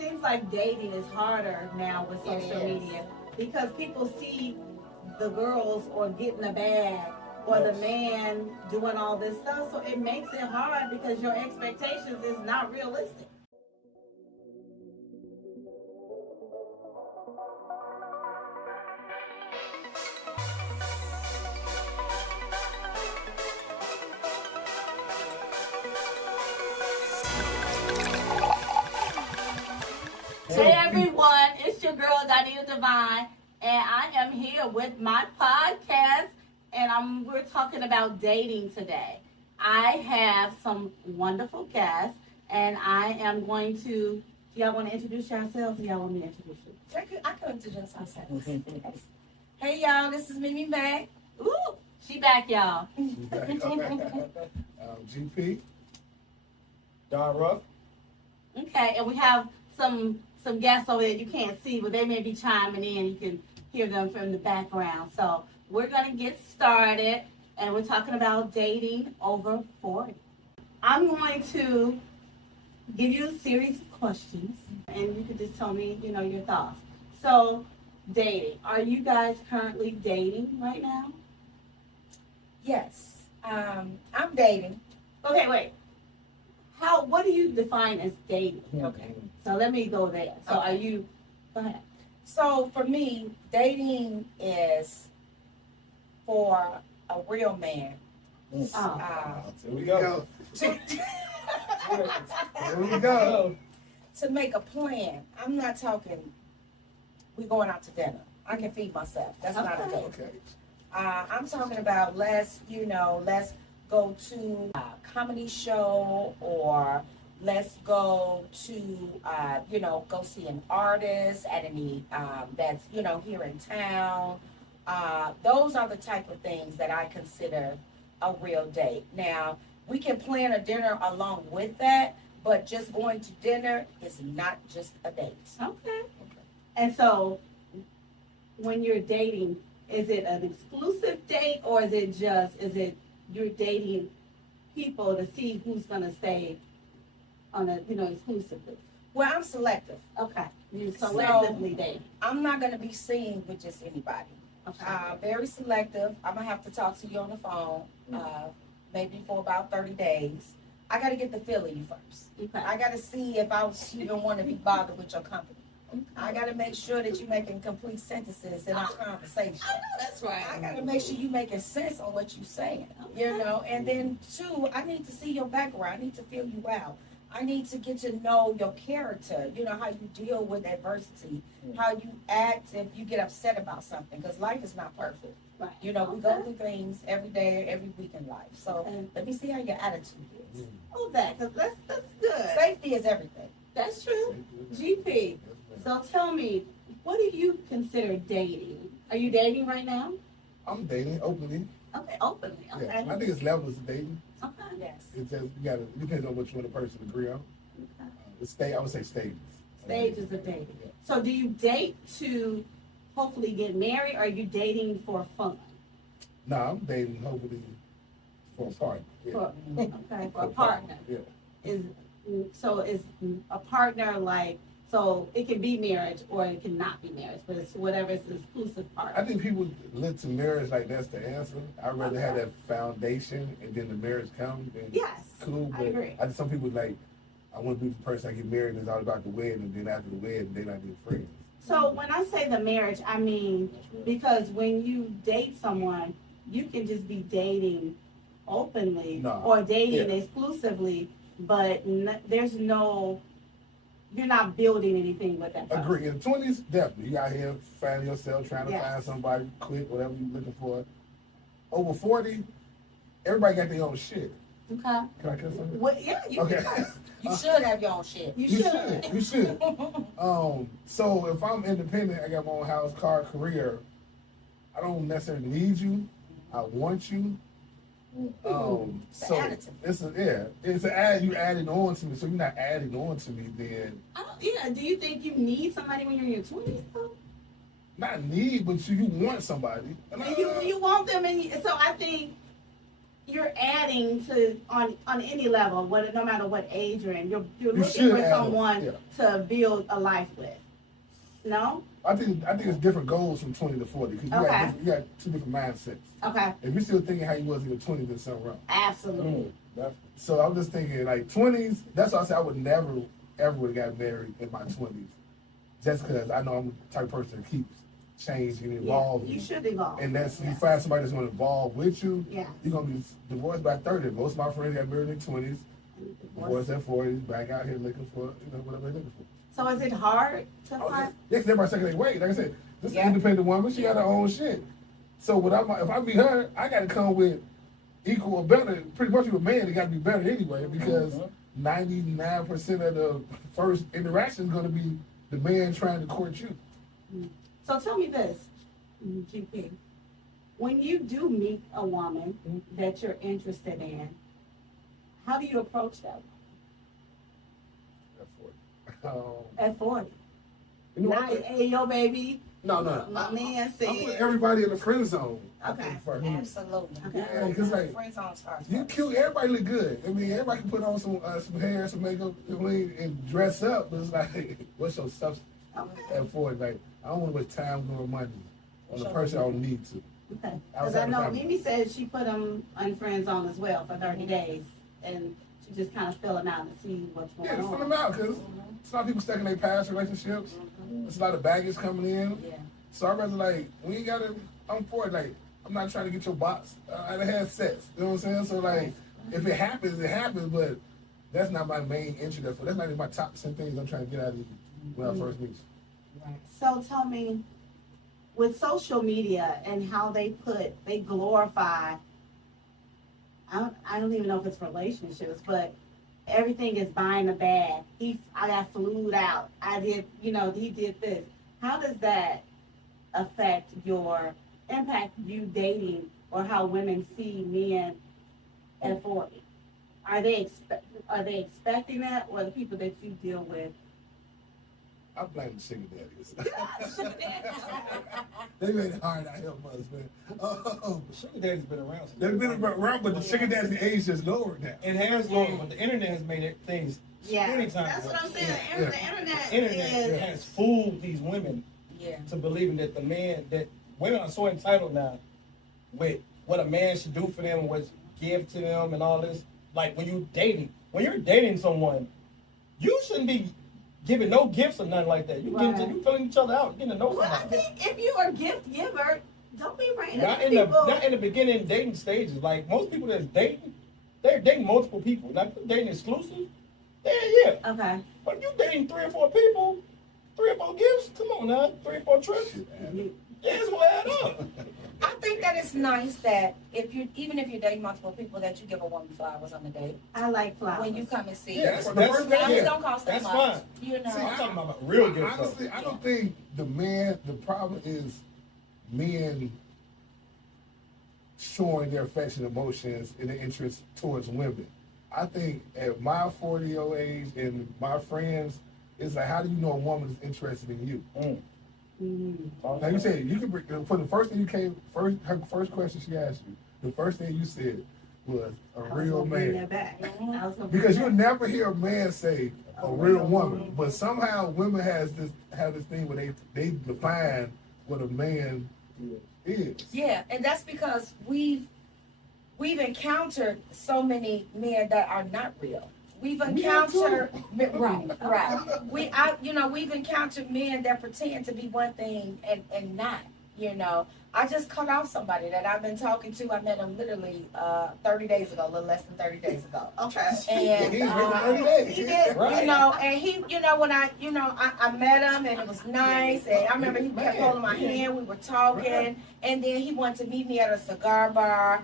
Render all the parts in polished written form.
seems like dating is harder now with social media because people see the girls or getting a bag or the man doing all this stuff, so it makes it hard because your expectations is not realistic. Hey everyone, it's your girl Donita Divine, and I am here with my podcast, and we're talking about dating today. I have some wonderful guests, and I am going to. Do y'all want to introduce yourselves, or y'all want me to introduce you? I can introduce myself. Hey y'all, this is Mimi Mac. Ooh, she back, y'all. GP, Donn Ruff. Okay, and we have some guests over there you can't see, but they may be chiming in. You can hear them from the background. So we're going to get started, and we're talking about dating over 40. I'm going to give you a series of questions, and you can just tell me, your thoughts. So, dating. Are you guys currently dating right now? Yes, I'm dating. Okay, wait. What do you define as dating? Okay. So let me go there. So Okay. are you, go ahead. So for me, dating is for a real man. Oh. Here we go. To, Here we go. to make a plan. I'm not talking, we going out to dinner. I can feed myself. That's not a date. Okay. I'm talking about let's go to a comedy show, or let's go to, go see an artist at any, that's, here in town. Those are the type of things that I consider a real date. Now, we can plan a dinner along with that, but just going to dinner is not just a date. Okay. And so when you're dating, is it an exclusive date, or is it you're dating people to see who's going to stay on a, exclusively? Well, I'm selective. Okay. You selectively date. I'm not going to be seen with just anybody. Okay. Very selective. I'm going to have to talk to you on the phone, maybe for about 30 days. I got to get the feel of you first. Okay. I got to see if I even want to be bothered with your company. I got to make sure that you're making complete sentences in our conversation. I know that's right. I got to make sure you're making sense on what you're saying, And then, two, I need to see your background. I need to feel you out. I need to get to know your character, how you deal with adversity, how you act if you get upset about something, because life is not perfect. Right. We go through things every day, every week in life. So let me see how your attitude is. Oh, because that's good. Safety is everything. That's true. GP. So tell me, what do you consider dating? Are you dating right now? I'm dating openly. Okay, openly. Okay. Yeah. I think it's levels of dating. Okay. Yes. It depends on what you and the person agree on. Okay. I would say stages. Stages of dating. Yeah. So do you date to hopefully get married, or are you dating for fun? No, I'm dating hopefully for a partner. Yeah. For a partner. Yeah. Is a partner like, so it can be marriage or it cannot be marriage, but it's whatever is the exclusive part. I think people look to marriage like that's the answer. I'd rather have that foundation and then the marriage comes. Yes, cool. But I agree. Some people like, I want to be the person I get married and it's all about the wedding, and then after the wedding, they're not being friends. So when I say the marriage, I mean, because when you date someone, you can just be dating openly or dating exclusively, but there's no, you're not building anything with that person. Agree. In the 20s, definitely. You out here finding yourself, trying to Yes. find somebody quick, whatever you're looking for. Over 40, everybody got their own shit. Okay. Can I cut something? Well, yeah, you Okay. can. You should have your own shit. You You should. should. You should. So if I'm independent, I got my own house, car, career, I don't necessarily need you. I want you. So additive. it's an add. You adding on to me, so you're not adding on to me. Then Do you think you need somebody when you're in your 20s though? not need, but you want somebody. And You want them, so I think you're adding to on any level, no matter what age you're in. You're You looking should for add someone it, to build a life with. No? I think it's different goals from 20 to 40 because Okay. you got two different mindsets. Okay. If you're still thinking how you was in your 20s, then something wrong. Absolutely. So I'm just thinking like 20s. That's why I said I would never ever would have got married in my 20s, just because I know I'm the type of person that keeps changing, evolving. Yeah, you should evolve. And that's you Yes. find somebody that's going to evolve with you. Yeah. You're gonna be divorced by 30. Most of my friends got married in their 20s, divorced at 40s, back out here looking for whatever they're looking for. So is it hard to Oh, find? yes, everybody's second their way. Like I said, this is Yeah. an independent woman. She got her own shit. So if I be her, I got to come with equal or better. Pretty much with a man, it got to be better anyway because 99% of the first interaction is going to be the man trying to court you. So tell me this, GP. When you do meet a woman that you're interested in, how do you approach that at 40? You know, Not, hey, yo, baby, no. my man I put said. everybody in the friend zone. I Okay. think, first. Absolutely. Okay. Yeah, because like Friends on stars. you cute, everybody look good. I mean, everybody can put on some hair, some makeup, and dress up. But it's like, what's your substance Okay. at 40? Like, I don't want to waste time nor money on a person I don't need to. Okay. Because Outside I the know family. Mimi said she put him on friend zone as well for 30 days, and she just kind of fill him out and see what's going Yeah, just on. fill them out because it's a lot of people stuck in their past relationships. There's a lot of baggage coming in. Yeah. So I'd rather like, we ain't gotta, I'm for it. Like, I'm not trying to get your box. I done had sex. You know what I'm saying? So like, if it happens, it happens, but that's not my main interest. That's not even my top 10 things I'm trying to get out of you when I first meet you. Right. So tell me, with social media and how they glorify, I don't even know if it's relationships, but everything is buying a bag. I got flued out. I did, he did this. How does that impact you dating or how women see men at 40? Are they expecting that, or the people that you deal with? I blame the sugar daddies. They made it hard out here for us, man. Sugar daddy's been around. since They've been around, but the sugar daddy's age is lower now. It has lowered, but the internet has made it things Yeah, 20 times that's what I'm worse. saying. Yeah. The The internet has fooled these women Yeah. to believing that that women are so entitled now with what a man should do for them, what give to them, and all this. Like when you're dating someone, you shouldn't be giving no gifts or nothing like that. You you filling each other out, getting to know Well, I somebody. think if you're a gift giver, don't be random Not in the beginning dating stages. Like most people that's dating, they're dating multiple people. Not dating exclusive. Yeah. Okay. But if you dating 3 or 4 people, 3 or 4 gifts, come on now, 3 or 4 trips. Yeah, it's gonna add up. I think that it's nice that even if you're dating multiple people, that you give a woman flowers on the date I like flowers. when you come and see. Yeah, her. that's Flowers yeah, don't cost that that's much. fine. You know. See, I'm talking about real gifts. though. Honestly, I don't think the problem is men showing their affection, emotions, and their interest towards women. I think at my 40-year-old age and my friends, it's like, how do you know a woman is interested in you? Mm. Now you said you could bring, for the first thing her first question she asked you, the first thing you said was a real man. Because you'll never hear a man say a real woman, but somehow women have this thing where they define what a man is. Yeah, and that's because we've encountered so many men that are not real. We've encountered right. We've encountered men that pretend to be one thing and not. I just cut off somebody that I've been talking to. I met him literally 30 days ago, a little less than 30 days ago. Okay. And He's really 30 days. He did. Right. and he, when I met him and it was nice, and I remember he kept holding my hand. We were talking, and then he wanted to meet me at a cigar bar.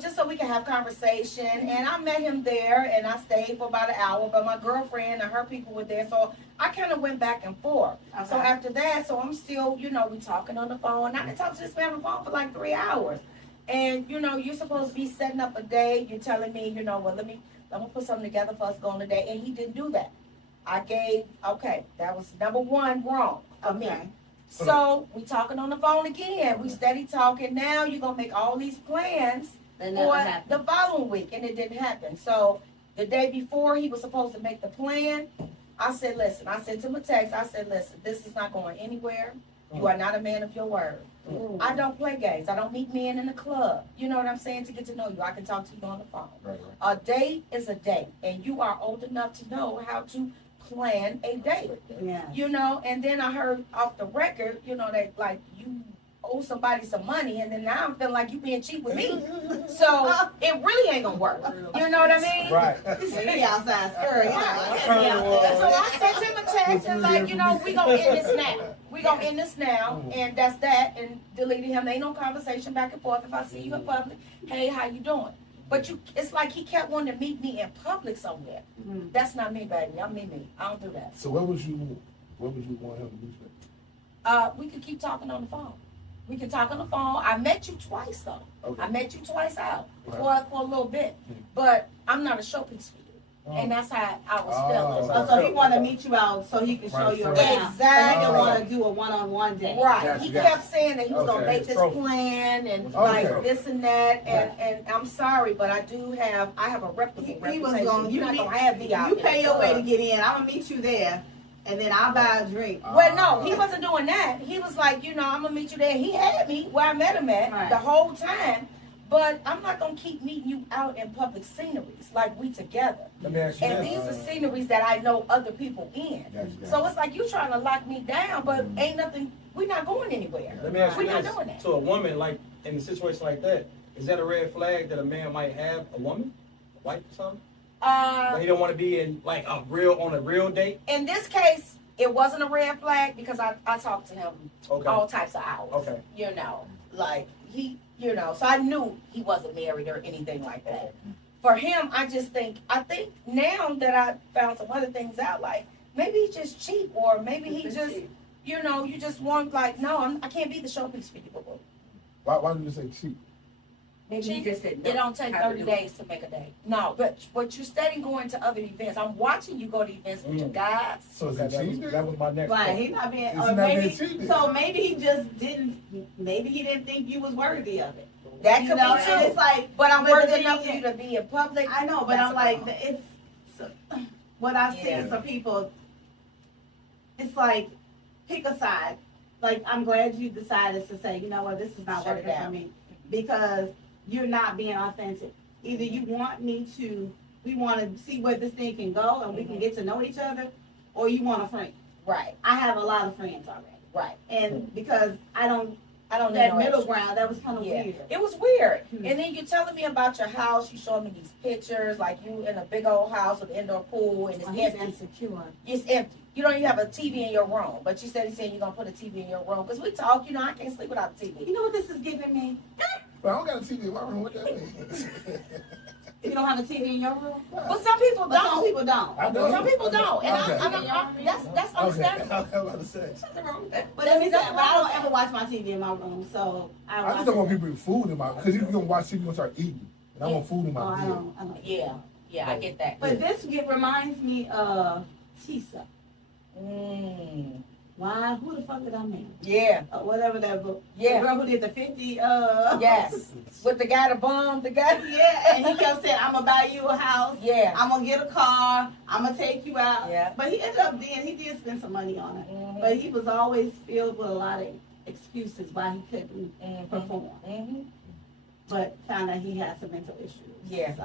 Just so we can have conversation. And I met him there, and I stayed for about an hour. But my girlfriend and her people were there, so I kind of went back and forth. Okay. So after that, I'm still, we talking on the phone. I didn't talk to this man on the phone for like 3 hours. And you're supposed to be setting up a date. You're telling me, I'm gonna put something together for us to go on a date, and he didn't do that. That was number one wrong for me. Okay. So we talking on the phone again. We steady talking. Now you're gonna make all these plans That never for happened. the following week, and it didn't happen. So the day before he was supposed to make the plan, I said, listen, I sent him a text. I said, listen, this is not going anywhere. You are not a man of your word. I don't play games. I don't meet men in the club. You know what I'm saying? To get to know you. I can talk to you on the phone. Right. A date is a date, and you are old enough to know how to plan a date. Yeah. You know, and then I heard off the record, you know, that like you owe somebody some money, and then now I'm feeling like you being cheap with me. So it really ain't gonna work. You know what I mean? Right. He outside scurrying. So I sent him a text and like, you know, we gonna end this now. We gonna end this now, and that's that. And deleted him. Ain't no conversation back and forth. If I see you in public, hey, how you doing? But it's like he kept wanting to meet me in public somewhere. Mhm. That's not me, baby. I'm me. I don't do that. So what would you want him to do? We could keep talking on the phone. We can talk on the phone. I met you twice though. Okay. I met you twice out Right. for a little bit, Mhm. but I'm not a showpiece for you, and that's how I was feeling. Oh. So he want to meet you out so he can show you around. Exactly. So he didn't want to do a one-on-one date. Right. Gotcha, He gotcha. kept saying that he was gonna Okay. make this plan and Okay. like this and that, and I'm sorry, but I have a reputable He was reputation. going. You're not gonna have me out. You in pay the your way to club. get in. I'm gonna meet you there, and then I'll buy a drink. Well, no, he wasn't doing that. He was like, you know, I'm gonna meet you there. He had me where I met him at Right. the whole time, but I'm not gonna keep meeting you out in public sceneries like we together. Let me ask you And this. these are sceneries that I know other people in. Gotcha. So it's like you trying to lock me down, but ain't nothing. We're not going anywhere. Let me ask you We're not this. doing that. To a woman, like in a situation like that, is that a red flag that a man might have a woman, a wife or something? But he don't want to be in like on a real date. In this case, it wasn't a red flag because I talked to him Okay. all types of hours. Okay. You know, like he, you know, so I knew he wasn't married or anything like that. For him, I think now that I found some other things out, like maybe he's just cheap, or maybe he just, you know, you just want like, no, I can't be the showpiece for you, boo-boo. Why did you say cheap? Maybe he just said no. It don't take How to 30 do it. days to make a day. No, but you're studying going to other events. I'm watching you go to events with your guys. So is That it was, cheap? that was my next Right, question. he's not being, Is or he not maybe, being cheated? so maybe he just didn't, maybe he didn't think you was worthy of it. That You could know, be and too. it's like, But I'm but the worthy thing enough for is- you to be in public. I know, but That's I'm a like, problem. it's, so, what I've Yeah. seen some people, it's like, pick a side. Like, I'm glad you decided to say, you know what, this is not Shut it working for down. me. Because you're not being authentic. Either you want me to, we want to see where this thing can go and we can get to know each other, or you want a friend. Right, I have a lot of friends already. right. And because I don't, I don't need that no middle extra. ground, that was kind of Yeah. weird. It was weird. Hmm. And then you're telling me about your house. You showing me these pictures, like you in a big old house with an indoor pool, and it's Oh, he's empty. insecure. It's empty. You don't even have a TV in your room. But you said you're going to put a TV in your room. Because we talk, you know, I can't sleep without a TV. You know what this is giving me? But I don't got a TV in my room. What that mean? You don't have a TV in your room? But some people But some don't. people don't. I don't. Some people don't. And Okay. that's understandable. Okay. I'm about to say. Nothing wrong with that. But There's let me say, nothing but I wrong don't with ever that. watch my TV in my room, so I I watch just don't want it. people with food in my, because if you're gonna watch TV, you're gonna start eating. And I want food in Oh, my I bed. don't. Yeah. Yeah, I get that. But this reminds me of Tisa. Mm. Why? Who the fuck did I mean? Yeah. Whatever that book. Yeah. The girl who did the 50. Yes. With the guy that bummed, the guy. Yeah, and he kept saying, I'm gonna buy you a house. Yeah. I'm gonna get a car. I'm gonna take you out. Yeah. But he ended up he did spend some money on it. Mhm. But he was always filled with a lot of excuses why he couldn't Mhm. perform. Mhm. But found out he had some mental issues. Yeah. So.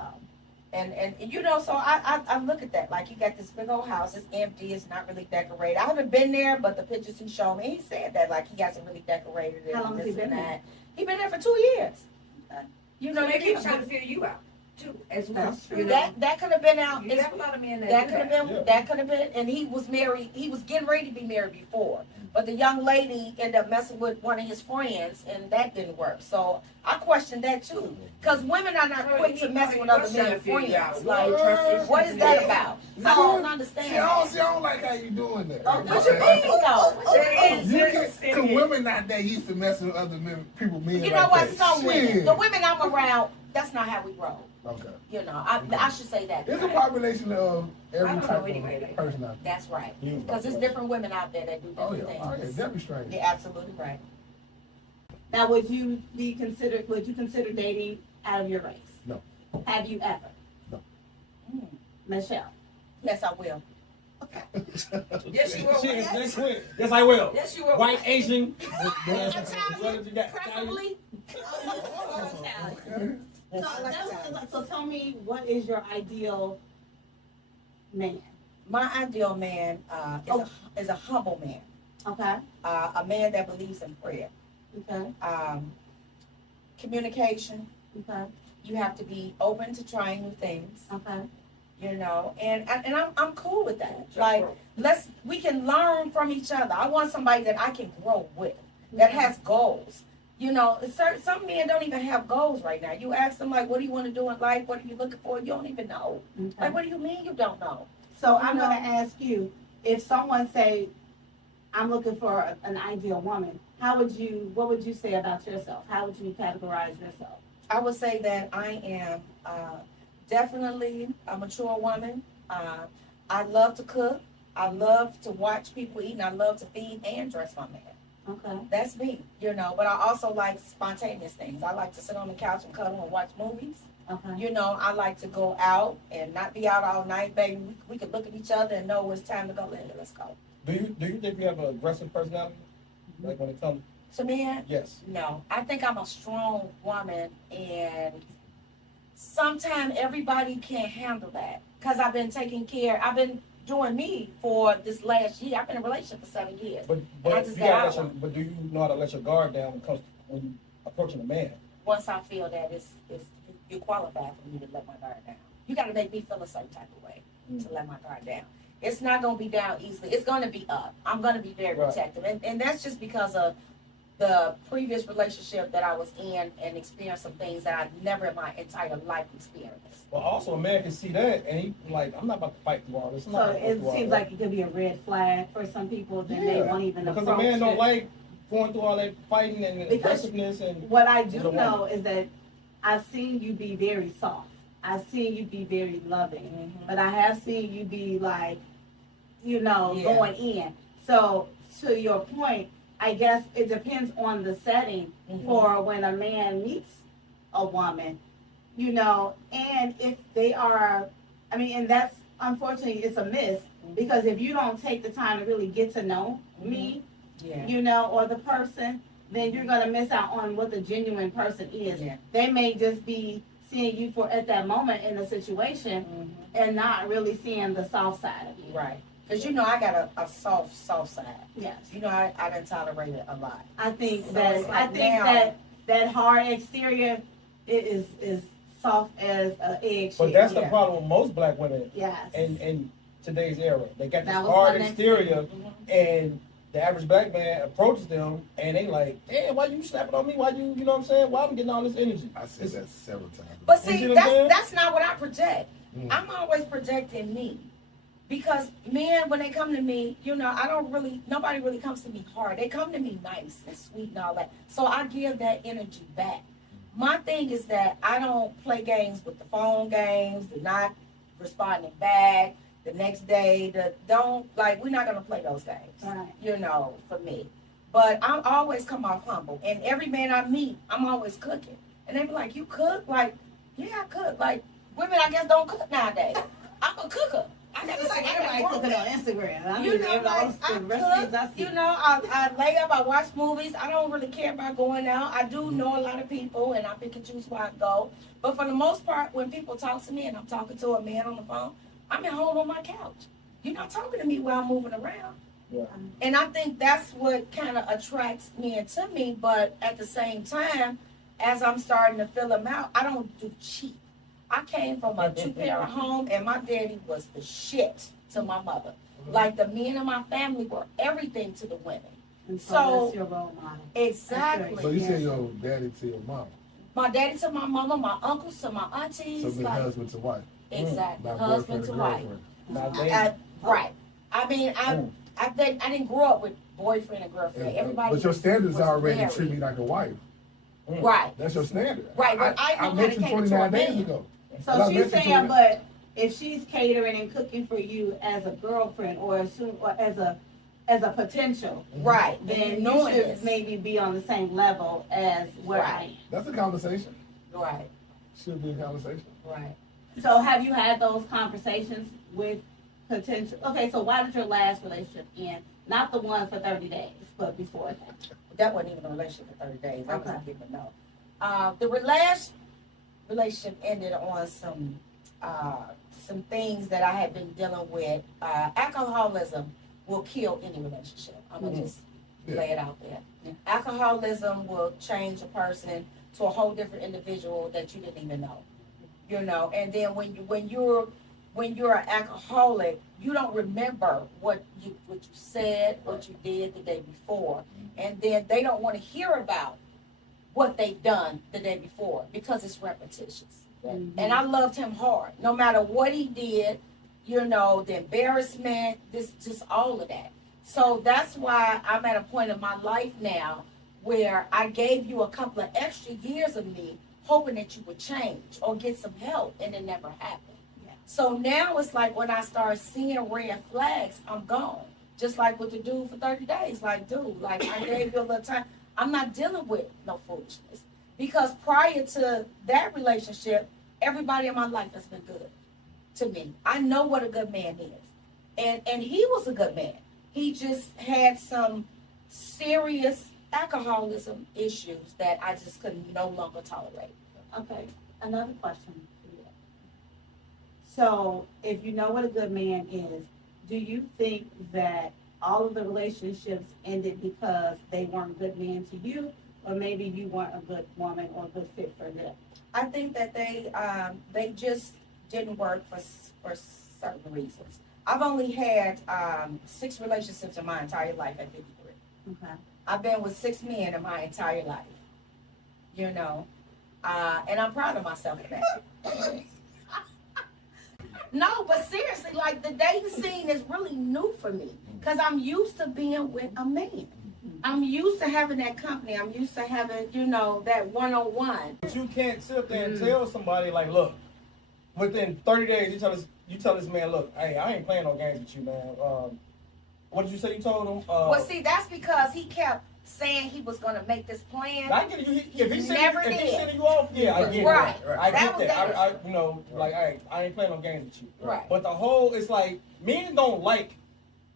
And you know, so I look at that. Like, you got this big old house. It's empty. It's not really decorated. I haven't been there, but the pictures he showed me, he said that, like, he hasn't really decorated it. How long and has he this and been that. there? He been there for 2 years. You know, So they maybe keep he's trying to figure you out too, as well. That's true. You know? that could have been out. You have a lot of men that That do could have that. been. Yeah. That could have been. And he was married. He was getting ready to be married before. But the young lady ended up messing with one of his friends, and that didn't work. So I questioned that too, because women are not So quick to he mess probably with other was trying men to figure you out. friends. Well, Like, trust issues what is and that everything. about? No. I don't See, understand. I don't like how you doing that. Oh, What you mean though? You can, cause women not that used to messing with other men, men. You know like what? that. Some women, Shit. the women I'm around, that's not how we roll. Okay. You know, I should say that. There's a population of every I don't type know anybody of like person out there. That's right. You- Because there's different women out there that do Oh yeah, different oh yeah, things. definitely strange. You're absolutely right. Now, would you consider dating out of your race? No. Have you ever? No. Michelle? Yes, I will. Yes, you will. Shit, next week. Yes, I will. Yes, you will. White, Asian. Italian, Italian. preferably. So tell me, what is your ideal man? My ideal man is a humble man. Okay. A man that believes in prayer. Okay. Communication. Okay. You have to be open to trying new things. Okay. You know, and I'm cool with that. Like, we can learn from each other. I want somebody that I can grow with, that has goals. You know, some men don't even have goals right now. You ask them, like, what do you want to do in life? What are you looking for? You don't even know. Okay. Like, what do you mean you don't know? So I'm going to ask you, if someone say, I'm looking for an ideal woman, what would you say about yourself? How would you categorize yourself? I would say that I am definitely a mature woman. I love to cook. I love to watch people eat, and I love to feed and dress my man. Okay. That's me, you know. But I also like spontaneous things. I like to sit on the couch and cuddle and watch movies. Okay. You know, I like to go out and not be out all night, baby. We could look at each other and know it's time to go. Let's go. Do you think you have an aggressive personality? Like when it comes? To men, Yes. no. I think I'm a strong woman, and sometimes everybody can't handle that because I've been taking care. I've been doing me for this last year. I've been in a relationship for 7 years. But I you just gotta got let your, but do you know how to let your guard down when you approaching a man? Once I feel that you qualify for me to let my guard down. You got to make me feel a certain type of way to let my guard down. It's not going to be down easily. It's going to be up. I'm going to be very protective. And that's just because of the previous relationship that I was in and experienced some things that I never in my entire life experienced. Well, also a man can see that and he like, I'm not about to fight through all this. I'm So not about to it go through all seems that. like it could be a red flag for some people, then they Yeah, won't even because approach a man don't it. like going through all that fighting and Because aggressiveness and What I with do a woman. know is that I've seen you be very soft. I've seen you be very loving. Mhm. But I have seen you be like, you know, Yeah. going in. So to your point, I guess it depends on the setting Mhm. for when a man meets a woman, you know, and if they are, I mean, and that's unfortunately it's a miss because if you don't take the time to really get to know me, Yeah. you know, or the person, then you're gonna miss out on what the genuine person is. Yeah. They may just be seeing you for at that moment in the situation Mhm. and not really seeing the soft side of you. Right. Because you know I got a soft side. Yes. You know I done tolerated a lot. I think So that it's like now- that hard exterior is soft as an eggshell. But that's the Yeah. problem with most black women Yes. in today's era. They got this That was hard my next exterior Mhm. and the average black man approaches them and they like, damn, why you snapping on me? Why you know what I'm saying? Why I'm getting all this energy? I said that several times. But You see see, what I'm saying? that's not what I project. Mm. I'm always projecting me. Because men, when they come to me, you know, nobody really comes to me hard. They come to me nice and sweet and all that. So I give that energy back. My thing is that I don't play games with the phone games, the not responding back, the next day, we're not going to play those games, Right. you know, for me. But I always come off humble. And every man I meet, I'm always cooking. And they be like, you cook? Like, yeah, I cook. Like, women, I guess, don't cook nowadays. I'm a cooker. I never like Everybody cooking on Instagram. I you mean, know, everybody like, the I recipes I cook, see. you know, I lay up, I watch movies. I don't really care about going out. I do know a lot of people, and I pick and choose where I go. But for the most part, when people talk to me and I'm talking to a man on the phone, I'm at home on my couch. You're not talking to me while I'm moving around. Yeah. And I think that's what kind of attracts men to me. But at the same time, as I'm starting to fill them out, I don't do cheap. I came from a two-parent home, and my daddy was the shit to my mother. Like, the men in my family were everything to the women. And So- that's your role model. Exactly. So you said your daddy to your mom. My daddy to my mama, my uncles to my aunties. So the like, husband to wife. exactly. Not Husband boyfriend to and wife. girlfriend. Now they, Right. I mean, Mm. I didn't grow up with boyfriend and girlfriend. Everybody But your standards was already married. treat me like a wife. Right. That's your standard. Right, but I know how to mentioned cater to a 29 days man. ago. So But I she's mentioned saying, to- but if she's catering and cooking for you as a girlfriend or as a potential, Right. then And you knowing should this. maybe be on the same level as where I am. Right. That's a conversation. Right. Should be a conversation. Right. So have you had those conversations with potential? Okay, so why did your last relationship end? Not the one for 30 days, but before that. That wasn't even a relationship for 30 days. That was Okay. a give and no. The last relationship ended on some things that I had been dealing with. Alcoholism will kill any relationship. I'm gonna just lay it out there. Alcoholism will change a person to a whole different individual that you didn't even know. You know, and then when you're an alcoholic, you don't remember what you said, what you did the day before, and then they don't want to hear about what they've done the day before because it's repetitious. Mm-hmm. And I loved him hard, no matter what he did. You know, the embarrassment, just all of that. So that's why I'm at a point in my life now where I gave you a couple of extra years of me, hoping that you would change or get some help, and it never happened. Yeah. So now it's like when I start seeing red flags, I'm gone. Just like with the dude for 30 days. Like, dude, like I gave you a little time. I'm not dealing with no foolishness. Because prior to that relationship, everybody in my life has been good to me. I know what a good man is. And he was a good man. He just had some serious alcoholism issues that I just could no longer tolerate. Okay, another question for you. So, if you know what a good man is, do you think that all of the relationships ended because they weren't good men to you, or maybe you weren't a good woman or a good fit for them? I think that they just didn't work for certain reasons. I've only had 6 relationships in my entire life at 53. Okay. I've been with 6 men in my entire life, you know, and I'm proud of myself for that. No, but seriously, like the dating scene is really new for me because I'm used to being with a man. I'm used to having that company. I'm used to having, you know, that one-on-one. But you can't sit up there and tell somebody like, look, within 30 days you tell this man, look, hey, I ain't playing no games with you, man. What did you say you told him? Well, see, that's because he kept saying he was going to make this plan. I get it. If he's Never sending did. you off, yeah, I get Right. it. I That get was that. that. I you know, like, I ain't playing no games with you. Right. But the whole, it's like, men don't like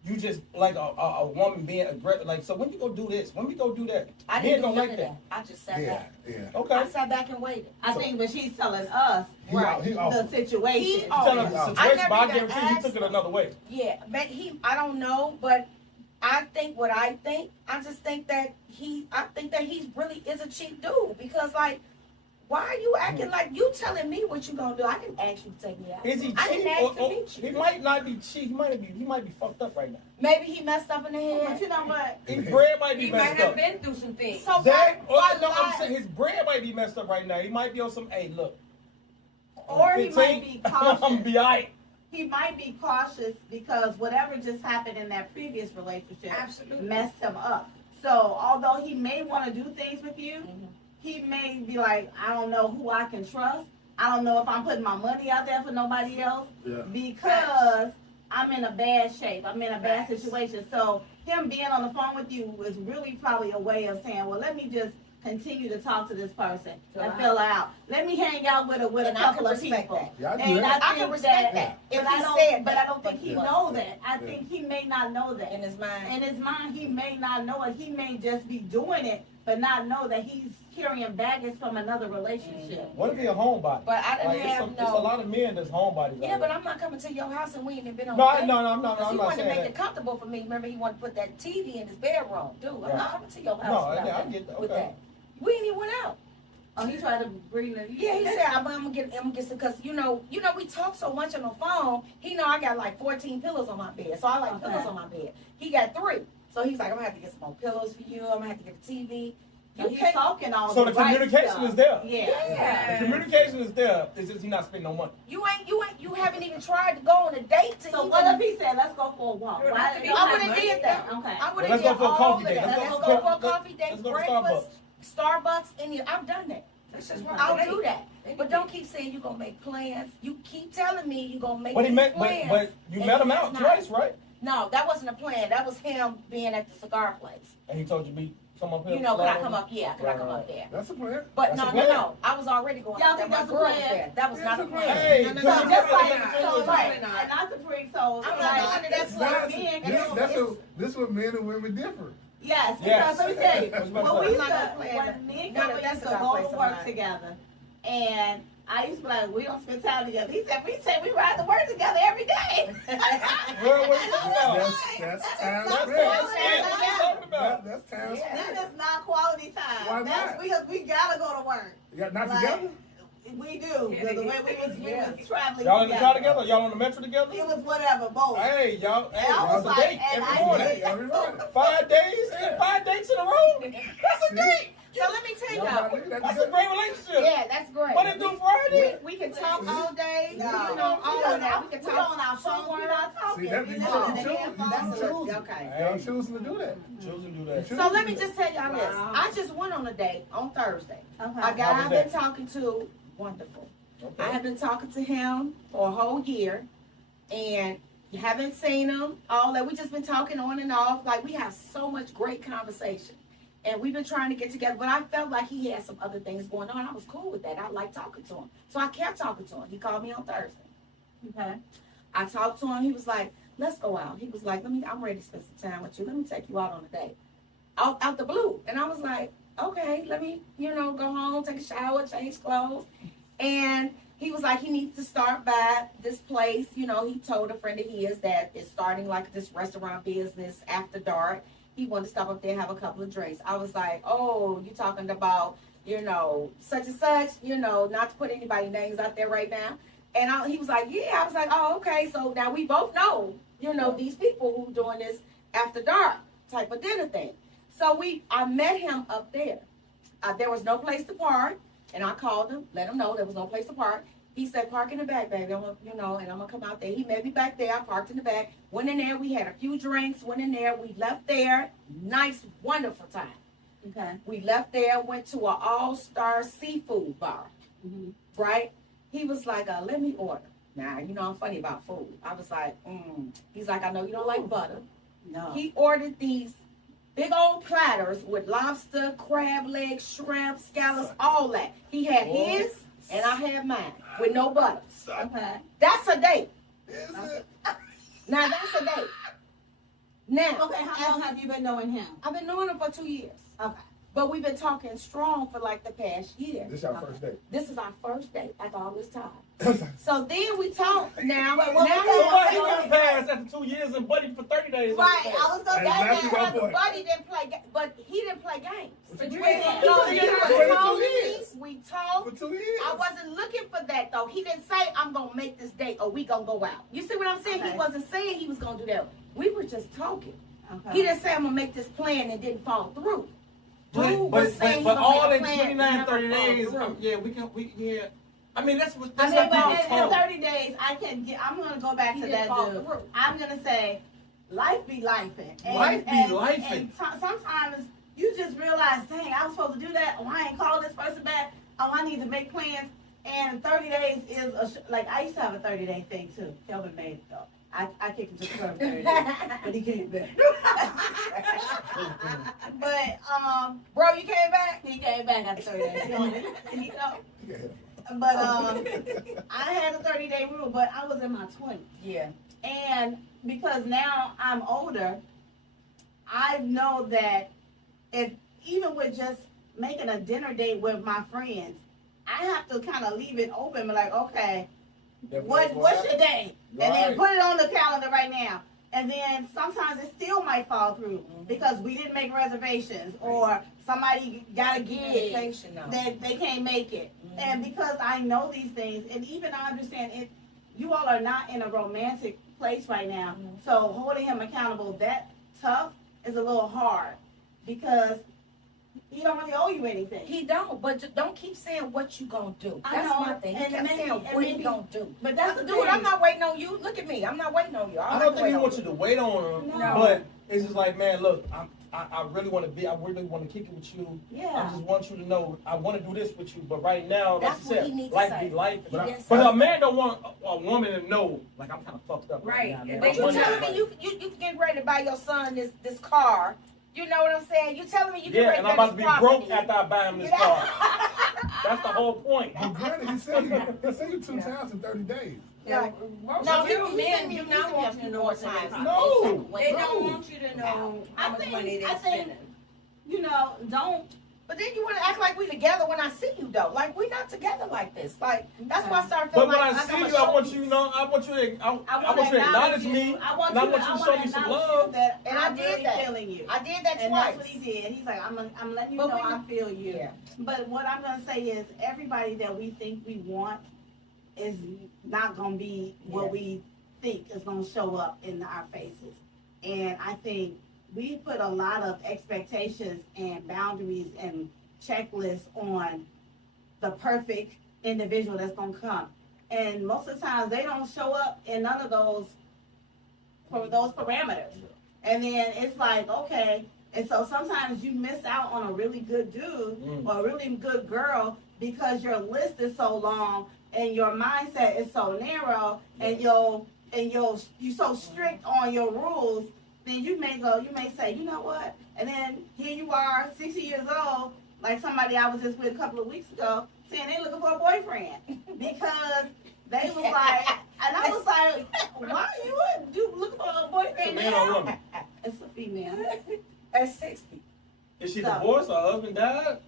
you just like a woman being aggressive. Like, so when you go do this, when we go do that, I men didn't don't do like none of that. I just sat Yeah, back. yeah. Okay. I sat back and waited. I think, but she's telling us He the offered. situation. He You tell us the I situation, never but I even guarantee you asked took it him. another way. Yeah, but I don't know, but I think what I think. I just think that he really is a cheap dude because, like, why are you acting like you telling me what you gonna do? I didn't ask you to take me out. Is he I didn't cheap? ask to meet you. He might not be cheap. He might be fucked up right now. Maybe he messed up in the But head. you know what? His bread might be He might messed have up. been through some things. So That, why no, I'm lie? saying his bread might be messed up right now. He might be on some, hey, look. Or he 15, might be I'm cautious. gonna be alright. He might be cautious because whatever just happened in that previous relationship Absolutely. messed him up. So although he may want to do things with you, Mhm. he may be like, I don't know who I can trust. I don't know if I'm putting my money out there for nobody else Yeah. because I'm in a bad shape. I'm in a bad Facts. situation. So him being on the phone with you is really probably a way of saying, well, let me just continue to talk to this person and fill her out. Let me hang out with a And I couple can of respect people. that. Yeah, I do And that. I think can respect that. But If I he don't. said But that, I don't think he Yeah. know that. I Yeah. think he may not know that. In his mind. In his mind, he may not know it. He may just be doing it, but not know that he's carrying baggage from another relationship. What if he a homebody? But I didn't Like, have it's a lot of men that's homebodies. Yeah, out but there. I'm not coming to your house and we ain't even been on No, a date. I'm Because not he wanted to saying make that. it comfortable for me. Remember, he wanted to put that TV in his bedroom. Dude, I'm Right. not coming to your house No, without I that- get that. with Okay. that. We ain't even went out. Oh, he tried to bring the. Yeah, he said, I'm gonna get some, because you know, we talk so much on the phone. He know I got like 14 pillows on my bed, so I like Okay. pillows on my bed. He got 3, so he's like, I'm gonna have to get some more pillows for you. I'm gonna have to get a TV. You can't- talking all So the the right communication stuff. is there. Yeah. Yeah. The communication is there. It's just he not spending no money. You haven't even tried to go on a date to So even. what if he said, "Let's go for a walk"? Sure, Why that's to be don't I have would have money? did that. Okay. I would Well, have let's did go for a all coffee of date. that. Let's Let's go go to- for a coffee date, let's go to breakfast, Starbucks, I've done that. That's just I'll do that. But don't keep saying you're gonna make plans. You keep telling me you're gonna make these plans. But you and met him he has out not. twice, right? No, that wasn't a plan. That was him being at the cigar place. And he told you be come up here. You know, could I come Florida. up? Yeah, could I come up there? That's a plan. But That's a no, plan. I was already going Y'all up there. think My that's a girl was plan? there. That was not a That's a plan. Hey, No, no, So no, just no, like, no, so no, right, no, no. and not to freak, so I'm like, not going to that That's, place. men, this what men and women differ. yes, Yes. because let me tell you, I was about to when we say. used I'm to, not gonna play when that. me and No, Kelvin that's used to about go place to of work mine. together, and I used to be like, we don't spend time together. He said, we ride to work together every day. Girl, what you talking about? That's time That's spent. what I'm talking about. That's time Yeah. spent. That is not quality time. Why That's not? because we gotta go to work. Yeah, not Like, together. We do. Yeah, The way we yeah. was traveling Y'all in the car together. together? Y'all on the metro together? It was whatever, both. Hey, y'all. Hey, And I was y'all's a like, date and every I morning. did. Every morning. 5 days and 5 dates in a row? That's a date. So let me tell Y'all y'all. got it. That's a great relationship. Yeah, that's great. What they do Friday? We can talk all day. No. You know, all of that. We can We talk on our phones, we not talking. See, that We be listening to choosing. headphones. That's You a, choosing. okay. Y'all choosing to do that. Choosing to do that. So let me just tell y'all this. Wow. I just went on a date on Thursday. Okay. A guy How was I've that? been talking to, wonderful. I Okay. have been talking to him for a whole year, and you haven't seen him. All that we just been talking on and off. Like we have so much great conversation, and we've been trying to get together. But I felt like he had some other things going on. I was cool with that. I like talking to him, so I kept talking to him. He called me on Thursday. Okay. I talked to him. He was like, "Let's go out." He was like, I'm ready to spend some time with you. Let me take you out on a date." Out the blue, and I was like, "Okay, let me, go home, take a shower, change clothes." And he was like, he needs to start by this place. He told a friend of his that is starting like this restaurant business after dark. He wanted to stop up there and have a couple of drinks. I was like, oh, you talking about, such and such, not to put anybody's names out there right now. And he was like, yeah. I was like, oh, okay. So now we both know, these people who doing this after dark type of dinner thing. So I met him up there. There was no place to park. And I called him, let him know there was no place to park. He said, park in the back, baby. And I'm going to come out there. He met me back there. I parked in the back. Went in there. We had a few drinks. Went in there. We left there. Nice, wonderful time. Okay. We left there, went to an all-star seafood bar, Mm-hmm. right? He was like, let me order. Now, I'm funny about food. I was like, He's like, I know you don't like butter. No. He ordered these big old platters with lobster, crab legs, shrimp, scallops, all that. He had his, and I had mine with no butter. Okay. That's a date. Is it? Now, that's a date. Now, Okay, how long have you been knowing him? I've been knowing him for 2 years. Okay. But we've been talking strong for like the past year. This our first date. This is our first date after all this time. So then we talk now. But now what So we why he got- went past after 2 years and buddy for 30 days? Right. I was gonna That's say exactly that. my point. Buddy didn't play, but he didn't play games. What you We mean? talked, You he did it for called 2 me, years. we talked. For 2 years. I wasn't looking for that though. He didn't say I'm gonna make this date or we gonna go out. You see what I'm saying? Okay. He wasn't saying he was gonna do that. We were just talking. Okay. He didn't say I'm gonna make this plan and didn't follow through. Dude But, was saying he but gonna all make in a plan, 29, never 30 followed days, through. yeah. I mean, that's what, I that's mean, how but people in talk. 30 days, I'm gonna go back He to didn't that follow dude. through. I'm gonna say, life be lifing. Life be lifing. And sometimes you just realize, dang, I was supposed to do that. Oh, I ain't called this person back. Oh, I need to make plans. And 30 days is like I used to have a 30-day thing too. Kelvin made it though. I kicked him to the curb 30 days, but he came back. But Bro, you came back? he came back after 30 days. He know. Yeah. But I had a 30-day rule, but I was in my 20s. Yeah. And because now I'm older, I know that if even with just making a dinner date with my friends, I have to kind of leave it open. Be like, okay, what's your day? And then Right. put it on the calendar right now. And then sometimes it still might fall through because we didn't make reservations or somebody got a gig Vacation now. that they can't make it. And because I know these things, and even I understand it, you all are not in a romantic place right now. So holding him accountable that tough is a little hard because he don't really owe you anything. He don't, but don't keep saying what you gonna do. I That's know, my thing. He and kept maybe- saying and what maybe- you gonna do. But that's the Dude, thing. I'm not waiting on you. Look at me. I'm not waiting on you. I don't think he wants you to wait on him, No. but it's just like, man, look, I really want to kick it with you. I Yeah. just want you to know I want to do this with you, but right now, like That's you what said, he needs to life say. be life. He didn't say But a that. man don't want a woman to know, like, I'm kind of fucked up Right. now. Man. But My you money telling is me right. you get ready to buy your son this car You know what I'm saying? You telling me you can Yeah, and I'm about to be broke after I buy him this car. That's the whole point. But granted, he said you 2 times in 30 days. Yeah. No, He you men do not want you to know what's times. No. They don't want you to know how much money they're spending. You know, don't. But then you want to act like we together when I see you, though. Like, we're not together like this. Like, that's why I started But feeling when like I see you, I want you to know. I want you to acknowledge me. I want and I you want you to show me some love. That And I I'm did really that. feeling you. I did that And twice. that's what he did. He's like, I'm letting you But know we- I feel you. Yeah. But what I'm gonna say is, everybody that we think we want is not gonna be what Yeah. we think is gonna show up in our faces. And I think we put a lot of expectations and boundaries and checklists on the perfect individual that's gonna come. And most of the times they don't show up in none of those parameters. And then it's like, okay, and so sometimes you miss out on a really good dude or a really good girl because your list is so long and your mindset is so narrow and you're so strict on your rules. Then you may say, you know what? And then here you are, 60 years old, like somebody I was just with a couple of weeks ago, saying they looking for a boyfriend because they was like, and I was like, why are you looking for a boyfriend Man now? or woman? It's a female. At 60. Is she divorced? Her husband died?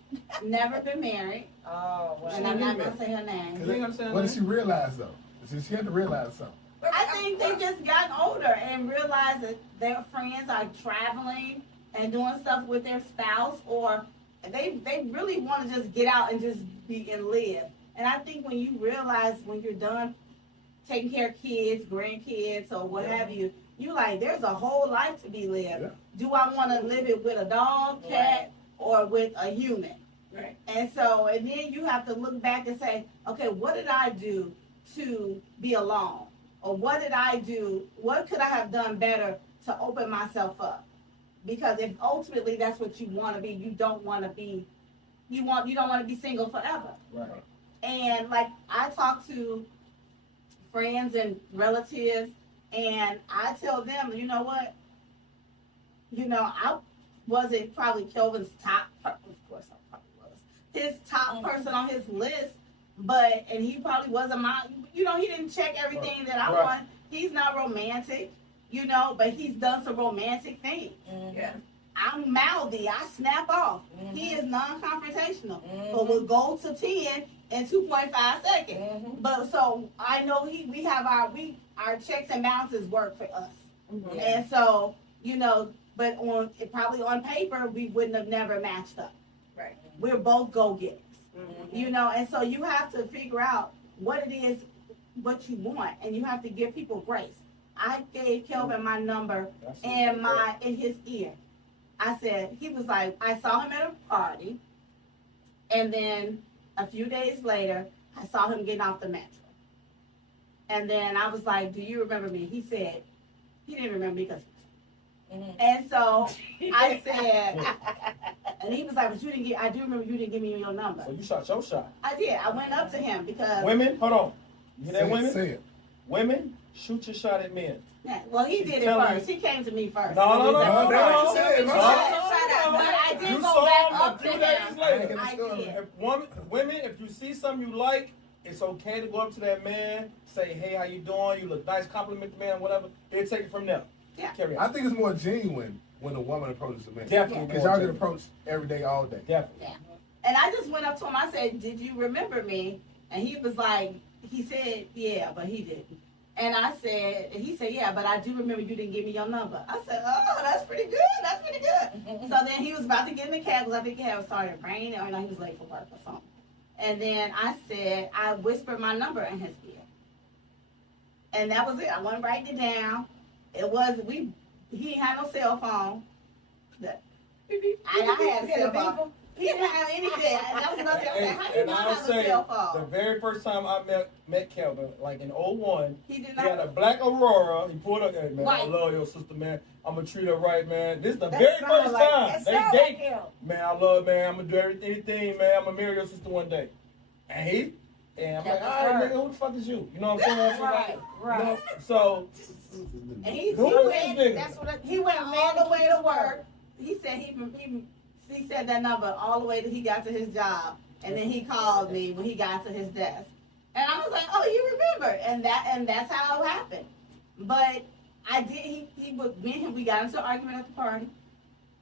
Never been married, Oh, well. and I'm not gonna say her name. You ain't gonna say What that? did she realize though? She had to realize something. I think they just gotten older and realized that their friends are traveling and doing stuff with their spouse, or they really want to just get out and just be and live. And I think when you realize when you're done taking care of kids, grandkids, or what have you, you like there's a whole life to be lived. Yeah. Do I want to live it with a dog, cat, or with a human? Right. And then you have to look back and say, okay, what did I do to be alone? Or what did I do? What could I have done better to open myself up? Because if ultimately that's what you want to be, you don't want to be single forever. Right. And like I talk to friends and relatives, and I tell them, you know what? I wasn't probably Kelvin's top. Of course, I probably was his top person on his list. And he probably wasn't he didn't check everything that I want. He's not romantic, but he's done some romantic things. Mm-hmm. Yeah. I'm mouthy. I snap off. Mm-hmm. He is non-confrontational, but we'll go to 10 in 2.5 seconds. Mm-hmm. But so I know we have our checks and balances work for us. Mm-hmm. And so, but probably on paper, we wouldn't have never matched up. Right. We're both go-getters. Mm-hmm. And so you have to figure out what it is, what you want, and you have to give people grace. I gave Kelvin my number in his ear. I said, he was like, I saw him at a party, and then a few days later, I saw him getting off the metro. And then I was like, do you remember me? He said, he didn't remember me because and so I said, and he was like, but I do remember you didn't give me your number. So you shot your shot. I did. I went up to him because. Women, hold on. You hear that, women? Say it. Women, shoot your shot at men. Yeah, well, he did it first. He came to me first. No. But No. I did You go saw back him up a to few days him. later. I did. Women, if you see something you like, it's okay to go up to that man, say, hey, how you doing? You look nice, compliment the man, whatever. They'll take it from there. Yeah. Carry I on. think it's more genuine when a woman approaches a man. Definitely. Because y'all get approached every day, all day. Definitely. Yeah. And I just went up to him. I said, did you remember me? And he was like, he said, yeah, but he didn't. And he said, yeah, but I do remember you didn't give me your number. I said, oh, that's pretty good. That's pretty good. So then he was about to get in the cab because I think it had started raining or he was late for work or something. And then I whispered my number in his ear. And that was it. I wasn't writing it down. He didn't have no cell phone. I had a cell phone. He didn't have anything. And that was another thing. I said, how do you And not I'll have a say, cell the phone? very first time I met Kelvin, like in 01, He did he not. had a black Aurora. He pulled up, hey, man, I Right. love your sister, man. I'm going to treat her right, man. This is the That very sound first like- time that they sound date. like him. Man, I love, man. I'm going to do anything, man. I'm going to marry your sister one day. And I'm like, That was all right, hard. nigga, who the fuck is you? You know what I'm saying? Right, right. You know? So, And he Who is went, this nigga? That's what he went all the way to work he said he said that number all the way till he got to his job, and then he called me when he got to his desk, and I was like, oh, you remember, and that's how it happened. But I did. Me and him, we got into an argument at the party,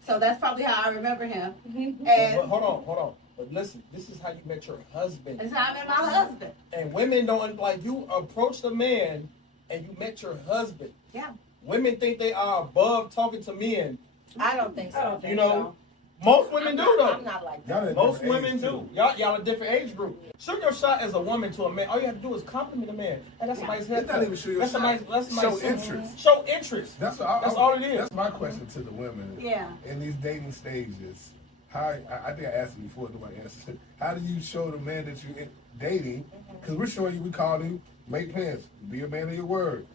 so that's probably how I remember him. But And hold on. But listen, this is how you met your husband. that's how I met my husband. And women don't like you approached a man and you met your husband. Yeah. Women think they are above talking to men. I don't think so. You know, most women do though. I'm not like Y'all that. at Most different women ages, do. too. Y'all a different age group. Shoot your shot as a woman to a man. All you have to do is compliment a man. And that's a nice It's haircut. not even shoot your That's a shot. nice. That's a nice. Show interest. Show interest. That's That's all it is. That's my question to the women. Yeah. In these dating stages, how I think I asked it before, nobody answered. How do you show the man that you're dating? Because we're showing you, we call you, make plans, be a man of your word,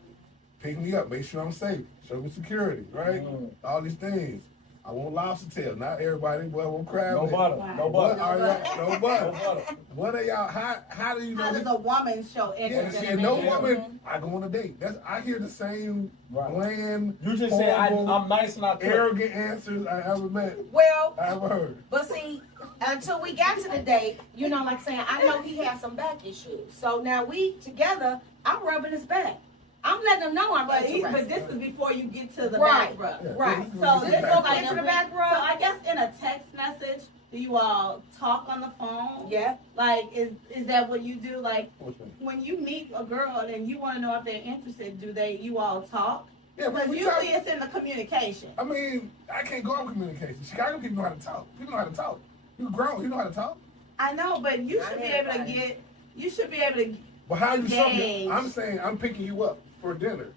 pick me up, make sure I'm safe, show me security, right? All these things. I want lobster tail. Not everybody, but I want crab No leg. butter. No What butter. are y'all? No butter. No butter. What are y'all? How do you know? How does a woman show Yeah, interest see, in a no man? woman. I go on a date. I hear the same Right. bland, You just said horrible, I'm nice and I cook. arrogant answers I ever met. Well, I ever heard. but see, until we got to the date, you know, like saying, I know he has some back issues. So now we together, I'm rubbing his back. I'm letting him know I'm But interested. this is before you get to the Right. back rub. Yeah, Right. So this this is is go like into the a- back rub? So I guess in a text message, do you all talk on the phone? Yeah. Like, is that what you do? Like, What's that? when you meet a girl and you want to know if they're interested, you all talk? Yeah, but Because we usually talk, it's in the communication. I mean, I can't go on communication. Chicago people know how to talk. People know how to talk. You grown, you know how to talk. I know, but you Not should be able to everybody. get. You should be able to. But how you show me? Engage. I'm saying I'm picking you up for dinner.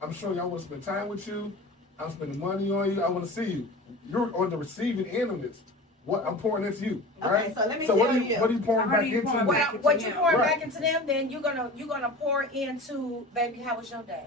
I'm showing you I want to spend time with you. I'm spending money on you. I want to see you. You're on the receiving end of this. What I'm pouring into you, right? Okay, so let me what tell are you. What are you pouring So how back do you into pour me? back Well, what you him. pouring Right. back into them, then you're gonna pour into, baby, how was your day?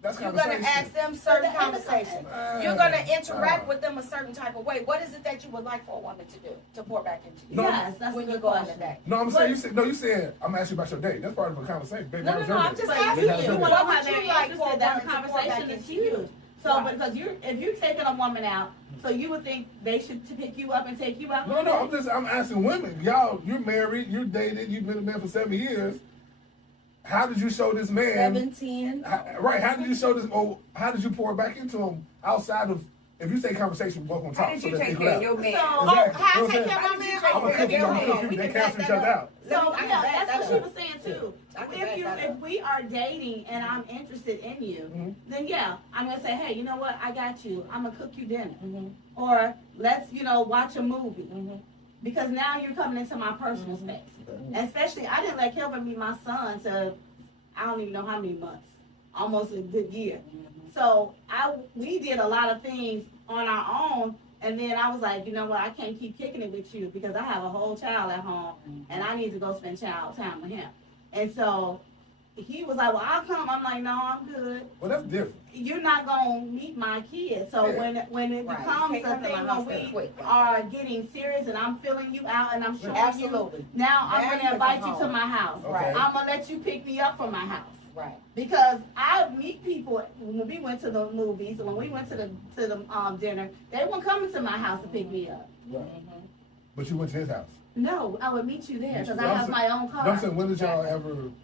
That's You're gonna conversation. ask them certain So the- conversations. You're gonna interact with them a certain type of way. What is it that you would like for a woman to do to pour back into you? No. Yes, that's when a you good go on a question. date. No, I'm saying you said no. You said I'm asking you about your date. That's part of a conversation. Baby, No, how was no, your I'm day? just But asking you, That's you okay. want to What know how would you they're like for a interested. That woman to pour back conversation is into you? huge. So Right. because if you're taking a woman out, so you would think they should to pick you up and take you out. No, no. I'm asking women. Y'all, you're married. You're dated. You've been a man for 7 years. How did you show this man? 17. Right. How did you show this? Or how did you pour back into him outside of? If you say conversation, both on top. How did so you that take they care go of your out. man? So, Exactly. How I You know what take I'm care of my saying? man? I'm gonna cook you. I'm gonna cook you. We They can cancel back each that other up. out. So I can yeah, back that's that what she up. was saying too. I can back that If up. we are dating and I'm interested in you, Mhm. then yeah, I'm gonna say, hey, you know what? I got you. I'm gonna cook you dinner, Mhm. or let's watch a movie, Mhm. because now you're coming into my personal space. Especially, I didn't let Kelvin meet my son till I don't even know how many months, almost a good year. So we did a lot of things on our own, and then I was like, you know what? I can't keep kicking it with you because I have a whole child at home, and I need to go spend child time with him. And so he was like, well, I'll come. I'm like, no, I'm good. Well, that's different. You're not gonna meet my kids. So Yeah. when it Right. becomes You a can't come to thing my house when that we quick. are getting serious and I'm filling you out and I'm showing you, Absolutely. now I'm Now you gonna can invite come you to home. my house. Okay. I'm gonna let you pick me up from my house. Right. Because I meet people when we went to the movies, when we went to the dinner, they weren't coming to my house to pick me up. Right. But you went to his house. No, I would meet you there because I No, I'm have saying- my own car. No, I'm saying, when did y'all ever? You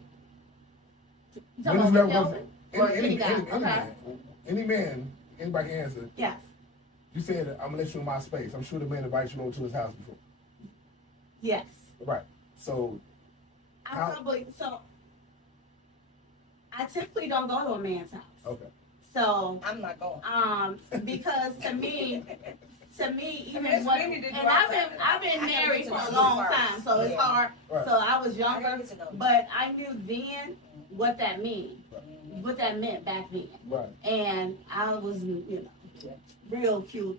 When talking did you about ever? Kelvin? Or any guy? Okay. Any man, anybody can answer. Yes. You said I'm gonna let you in my space. I'm sure the man invited you over to his house before. Yes. Right. So How- I typically don't go to a man's house. okay. So I'm not going. because to me even it's what, really the and drive. I've been I gotta married get for to a know long you first. time, so it's Yeah. hard. Right. So I was I younger, gotta get to know you. but I knew then what that what that meant back then. Right. And I was, Yeah. real cute,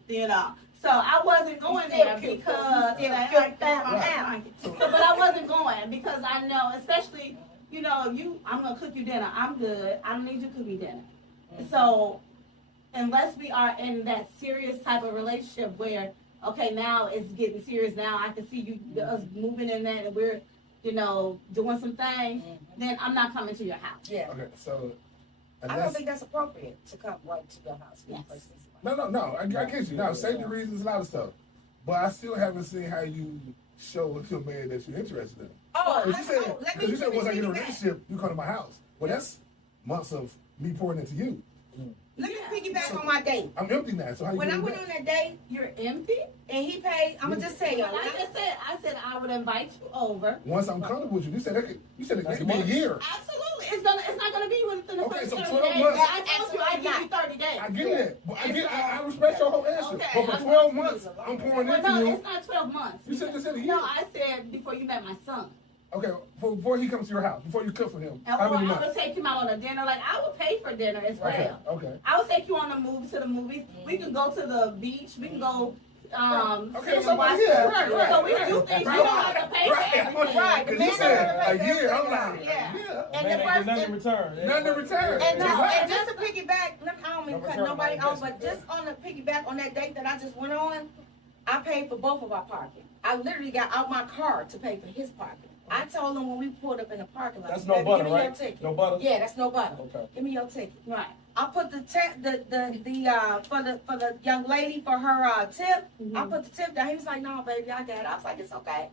So I wasn't going still there cute, because, though. You still like, cute, like that, right. so, but I wasn't going because I know, especially, I'm gonna cook you dinner. I'm good. I don't need you to cook me dinner. So unless we are in that serious type of relationship where, okay, now it's getting serious. Now I can see us moving in that, and we're, doing some things. Then I'm not coming to your house. Yeah. Okay. So I don't think that's appropriate to come right to your house when you Yes. first meet somebody. No. I get you. Now, safety reasons, a lot of stuff. But I still haven't seen how you show your man that you're interested in. Oh, Because you said once I get in a piggyback. relationship, you come to my house. Well, that's months of me pouring into you. Let me piggyback on my date. I'm empty now, so how you When I doing went that? on that date You're empty? and he paid, I'm gonna just tell you. Well, I said I would invite you over. Once I'm comfortable with you said it That's could be a months. year. Absolutely. It's not gonna be within the Okay, first so 30 12 days. months. I told you I give you 30 days. I get that. But I respect your whole answer. Okay, But for I'm 12 months, I'm pouring Well, into no, you. it's not 12 months. You said a year. No, I said before you met my son. Okay, before he comes to your house, before you cook for him, And how many I would months? take him out on a dinner. Like I would pay for dinner as well. Okay. I would take you on to the movies. We can go to the beach. We can go Okay, sit so and watch yeah, the- right. So we do things. You don't have to pay for everything. Right. Because The you man said don't a pay year, I'm everything. like, Yeah. yeah. And Man the ain't first get nothing in return. Nothing in return. And Right. just to piggyback, I don't mean No to cut return nobody on off, but investment. just on the piggyback on that date that I just went on, I paid for both of our parking. I literally got out my car to pay for his parking. I told him when we pulled up in the parking lot, That's no "Baby, butter, give me your right? ticket." No butter? Yeah, that's no butter. Okay. Give me your ticket. Right. I put the for the young lady for her tip. I put the tip down. He was like, "No, baby, I got it." I was like, "It's okay."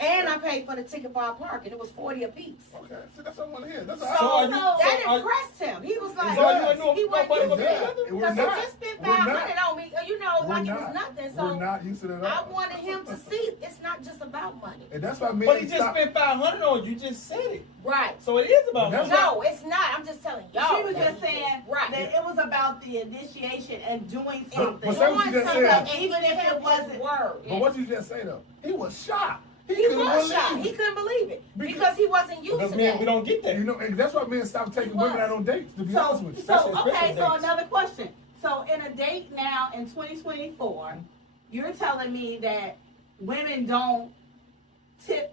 And I paid for the ticket for our parking. It was $40 a piece. Okay, so that's what I want to hear. That's So, all. are you- that so are- impressed him. He was like, So you ain't no- he wasn't nobody used to gonna that. be together? We're Because he not. just spent We're not. 500 on me, We're like it not. was nothing. We're So not used to that at I all. wanted him to see it's not just about money. And that's why men But he just stop. spent 500 on you. You just said it. Right. So it is about That's money. No, it's not. I'm just telling y'all. She was that just saying right. that it was about the initiation and doing But something. say what you just said. Even if it wasn't. word. But what you just say though, he was shocked. He couldn't was believe shocked. it. He couldn't believe it Because- because he wasn't used Because to men, that. we don't get that. You know, and that's why men stop taking women out on dates. To be honest with you. Especially Okay, so dates. another question. So in a date now in 2024, you're telling me that women don't tip,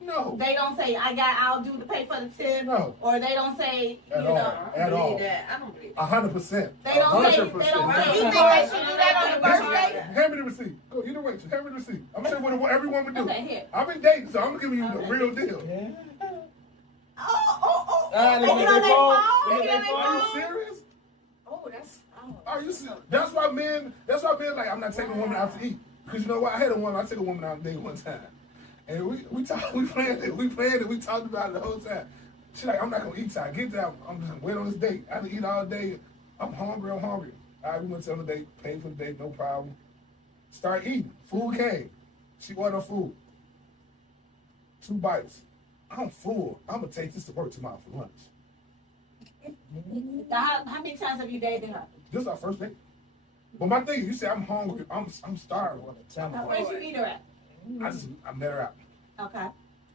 No, they don't say, I'll do the pay for the tip, no, or they don't say, at you all, know, at all. I don't believe 100%. they don't say, 100%. they don't You say, think they should do that on the first Listen, date? hand me the receipt. Go, you the waitress. Hand me the receipt. I'm gonna say what every woman do. Okay, here. I've been dating, so I'm giving you the Okay. real deal. Yeah. Oh, Ah, they look get at on they their phone. phone, Look they at get they on Are their you phone. serious? Oh, that's. Oh. Are you serious? That's why men like, I'm not taking a woman out to eat. Because you know what? I took a woman out on a date one time. And we planned it, we talked about it the whole time. She's like, I'm not gonna eat till I get there. I'm just gonna wait on this date. I didn't eat all day. I'm hungry. All right, we went to the date, paid for the date, no problem. Start eating. Food came. She ordered food. 2 bites. I'm full. I'm gonna take this to work tomorrow for lunch. Now, how many times have you dated her? This is our first date. But my thing is, you say I'm hungry. I'm starving. Where'd you meet her at? I met her out. Okay.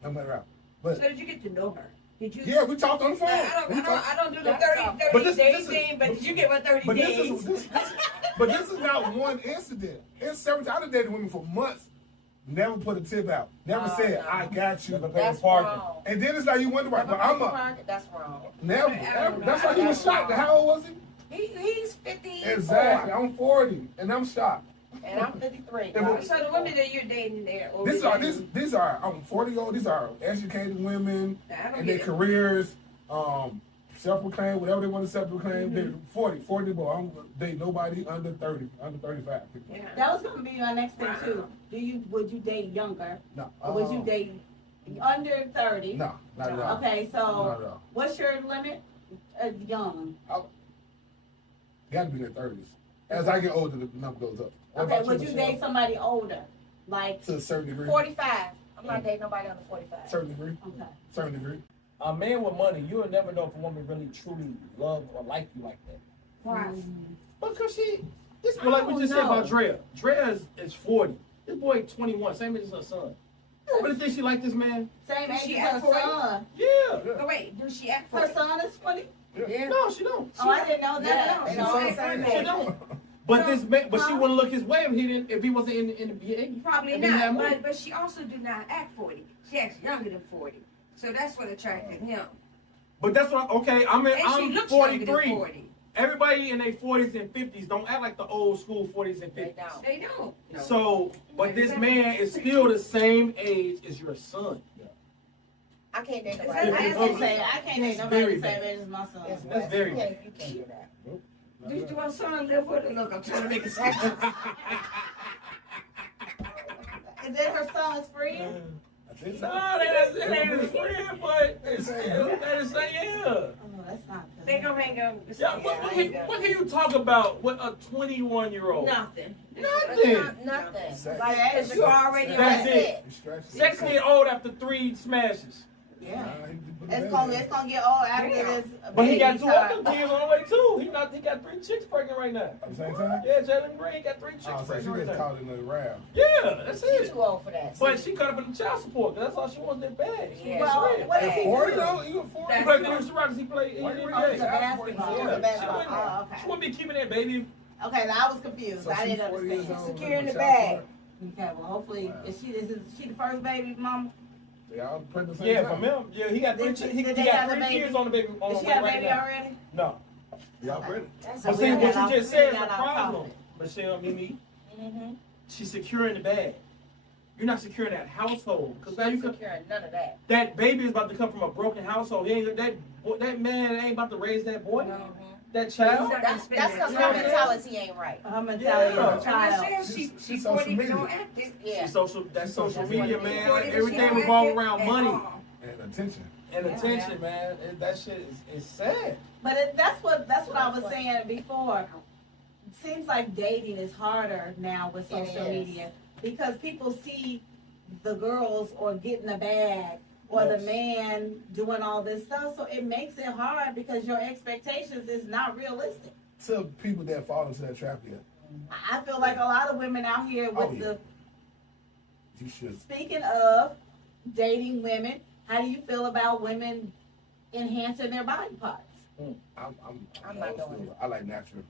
I met her out. But So did you get to know her? Did you? yeah, we talked on the phone. I don't do the That's 30 awesome. But this- day this is- thing, but did you get my 30 But days? this is not one incident. It's several times. I've dated women for months. Never put a tip out. Never Oh, said, no. I got you. Never paid That's for parking. wrong. And then it's like you wonder why. But I'm a That's wrong. never, ever. That's why he was shocked. How old was he? He's 54. Exactly. I'm 40 and I'm shocked. And I'm 53. And So the women that you're dating, they're older. These are I'm 40 old. These are educated women I don't in get their it. careers, self-proclaimed, whatever they want to self-proclaim. They're 40, but I don't date nobody under 30, under 35. Yeah. That was gonna be my next thing too. Would you date younger? No. Or would you date under 30? No, not at all. Okay, Not so at all. what's your limit? Young. Got to be in their 30s. As I get older, the number goes up. What Okay, about would you Michelle? date somebody older? Like, To a certain degree. 45. I'm not dating nobody under 45. Certain degree. okay. Certain degree. A man with money, you'll never know if a woman really truly love or like you like that. Right. Because like we just said about Drea. Drea is 40. This boy 21, same age as her son. You don't really think she like this man? Same Does age she as her act for it? son. Yeah. Oh, wait, do she act for Her it? son is 20? Yeah. No, she don't. Oh, I didn't know that. Yeah, At all. she's same She age. don't. But this man, but she wouldn't look his way if he wasn't in the BA. Probably If he had not, money. but she also do not act 40. She acts younger than 40. So that's what attracted him. But that's what I'm And she I'm looks younger than 43. 40. Everybody in their 40s and 50s don't act like the old school 40s and 50s. They don't. They don't. No. So, but this man is still the same age as your son. I can't date Is nobody. that- I was gonna say, I can't date nobody Very the same bad. age as my son. It's That's very you can't do that. Do my son live with her? Look, I'm trying to make a sense. Is that her son's friend? I think No, so. that ain't his friend, but it's still that is saying yeah. Oh, that's not good. They gonna hang up. Yeah, what can you talk about with a 21-year-old? Nothing. Nothing. Nothing. Sex. Like, That's cause you already That's on it. it. You stretch it. Sex get old after 3 smashes. Yeah. Nah, he put the It's baby gonna in. get old after Yeah. this. But he got baby 2 time. other kids on the way too. He got 3 chicks pregnant right now. At the same time? Yeah, Jalen Green got 3 chicks Oh, so she pregnant right just now. caught in the round. Yeah, that's She's it. too old for that. But she cut up in the child support, 'cause that's all she wants, that bag. Yeah. Well, what does he do? 40 though? You a 40? He That's played good. for the Rockets. He played in Why the you Oh, Yeah. it's a NBA. basketball. Yeah. It's a basketball. She wouldn't- Oh, She okay. wouldn't be keeping that baby. Okay, now I was confused. So I she's didn't 40 years understand. old. Securing the with bag. child Okay, well, hopefully, Wow. is she the first baby mama? support. They all pregnant at the same Yeah, time. from him. Yeah, he got 3 Did- chicks. did He they got have a 3 baby? kids on the baby on Did the she way have a right baby now. already? No. Y'all pregnant. That's But So see, we what got you off- just we said is got a off problem. topic. Michelle, Mimi, Mm-hmm. she's securing the bag. You're not securing that household. Because now you She's can, securing none of that. that baby is about to come from a broken household. He ain't, that man ain't about to raise that boy, Mhm. that child. That's because You know her what I'm saying? mentality ain't right. Her mentality Yeah. of a child. She's She's social 40 but media. don't act it. Yeah. That's social That's media, what it man. is. 40 but she Everything don't revolves act it around at money all. And attention. and Yeah. attention, man. That shit is sad. But that's what I was saying before. It seems like dating is harder now with It social is. media because people see the girls or getting a bag or the Yes. man doing all this stuff, so it makes it hard because your expectations is not realistic. To people that fall into that trap yet. I feel like a lot of women out here with Oh, yeah. the You should. speaking of dating women, how do you feel about women enhancing their body parts? I'm not doing it. I like natural.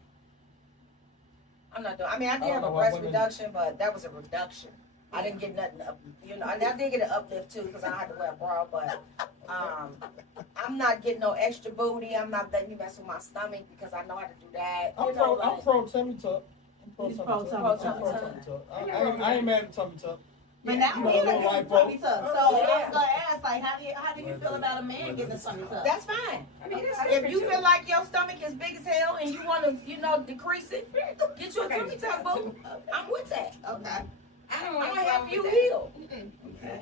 I'm not doing. I mean, I did I don't have know a why breast women- reduction, but that was a reduction. I didn't get nothing up, and I did get an uplift too because I had to wear a bra. But I'm not getting no extra booty. I'm not letting you mess with my stomach because I know how to do that. I'm You know, pro tummy tuck. I'm He's pro pro tummy tuck. tummy I'm pro tuck. tummy tuck. I ain't mad at tummy tuck. But Yeah, now you men know, are getting like, tummy tuck. So I yeah. was gonna ask, like, how do you feel about a man getting a tummy tuck? That's fine. I mean, that's If you feel like your stomach is big as hell and you want to, decrease it, get you a tummy tuck, boo. I'm with that. Okay. I don't I'm want gonna to help you heal.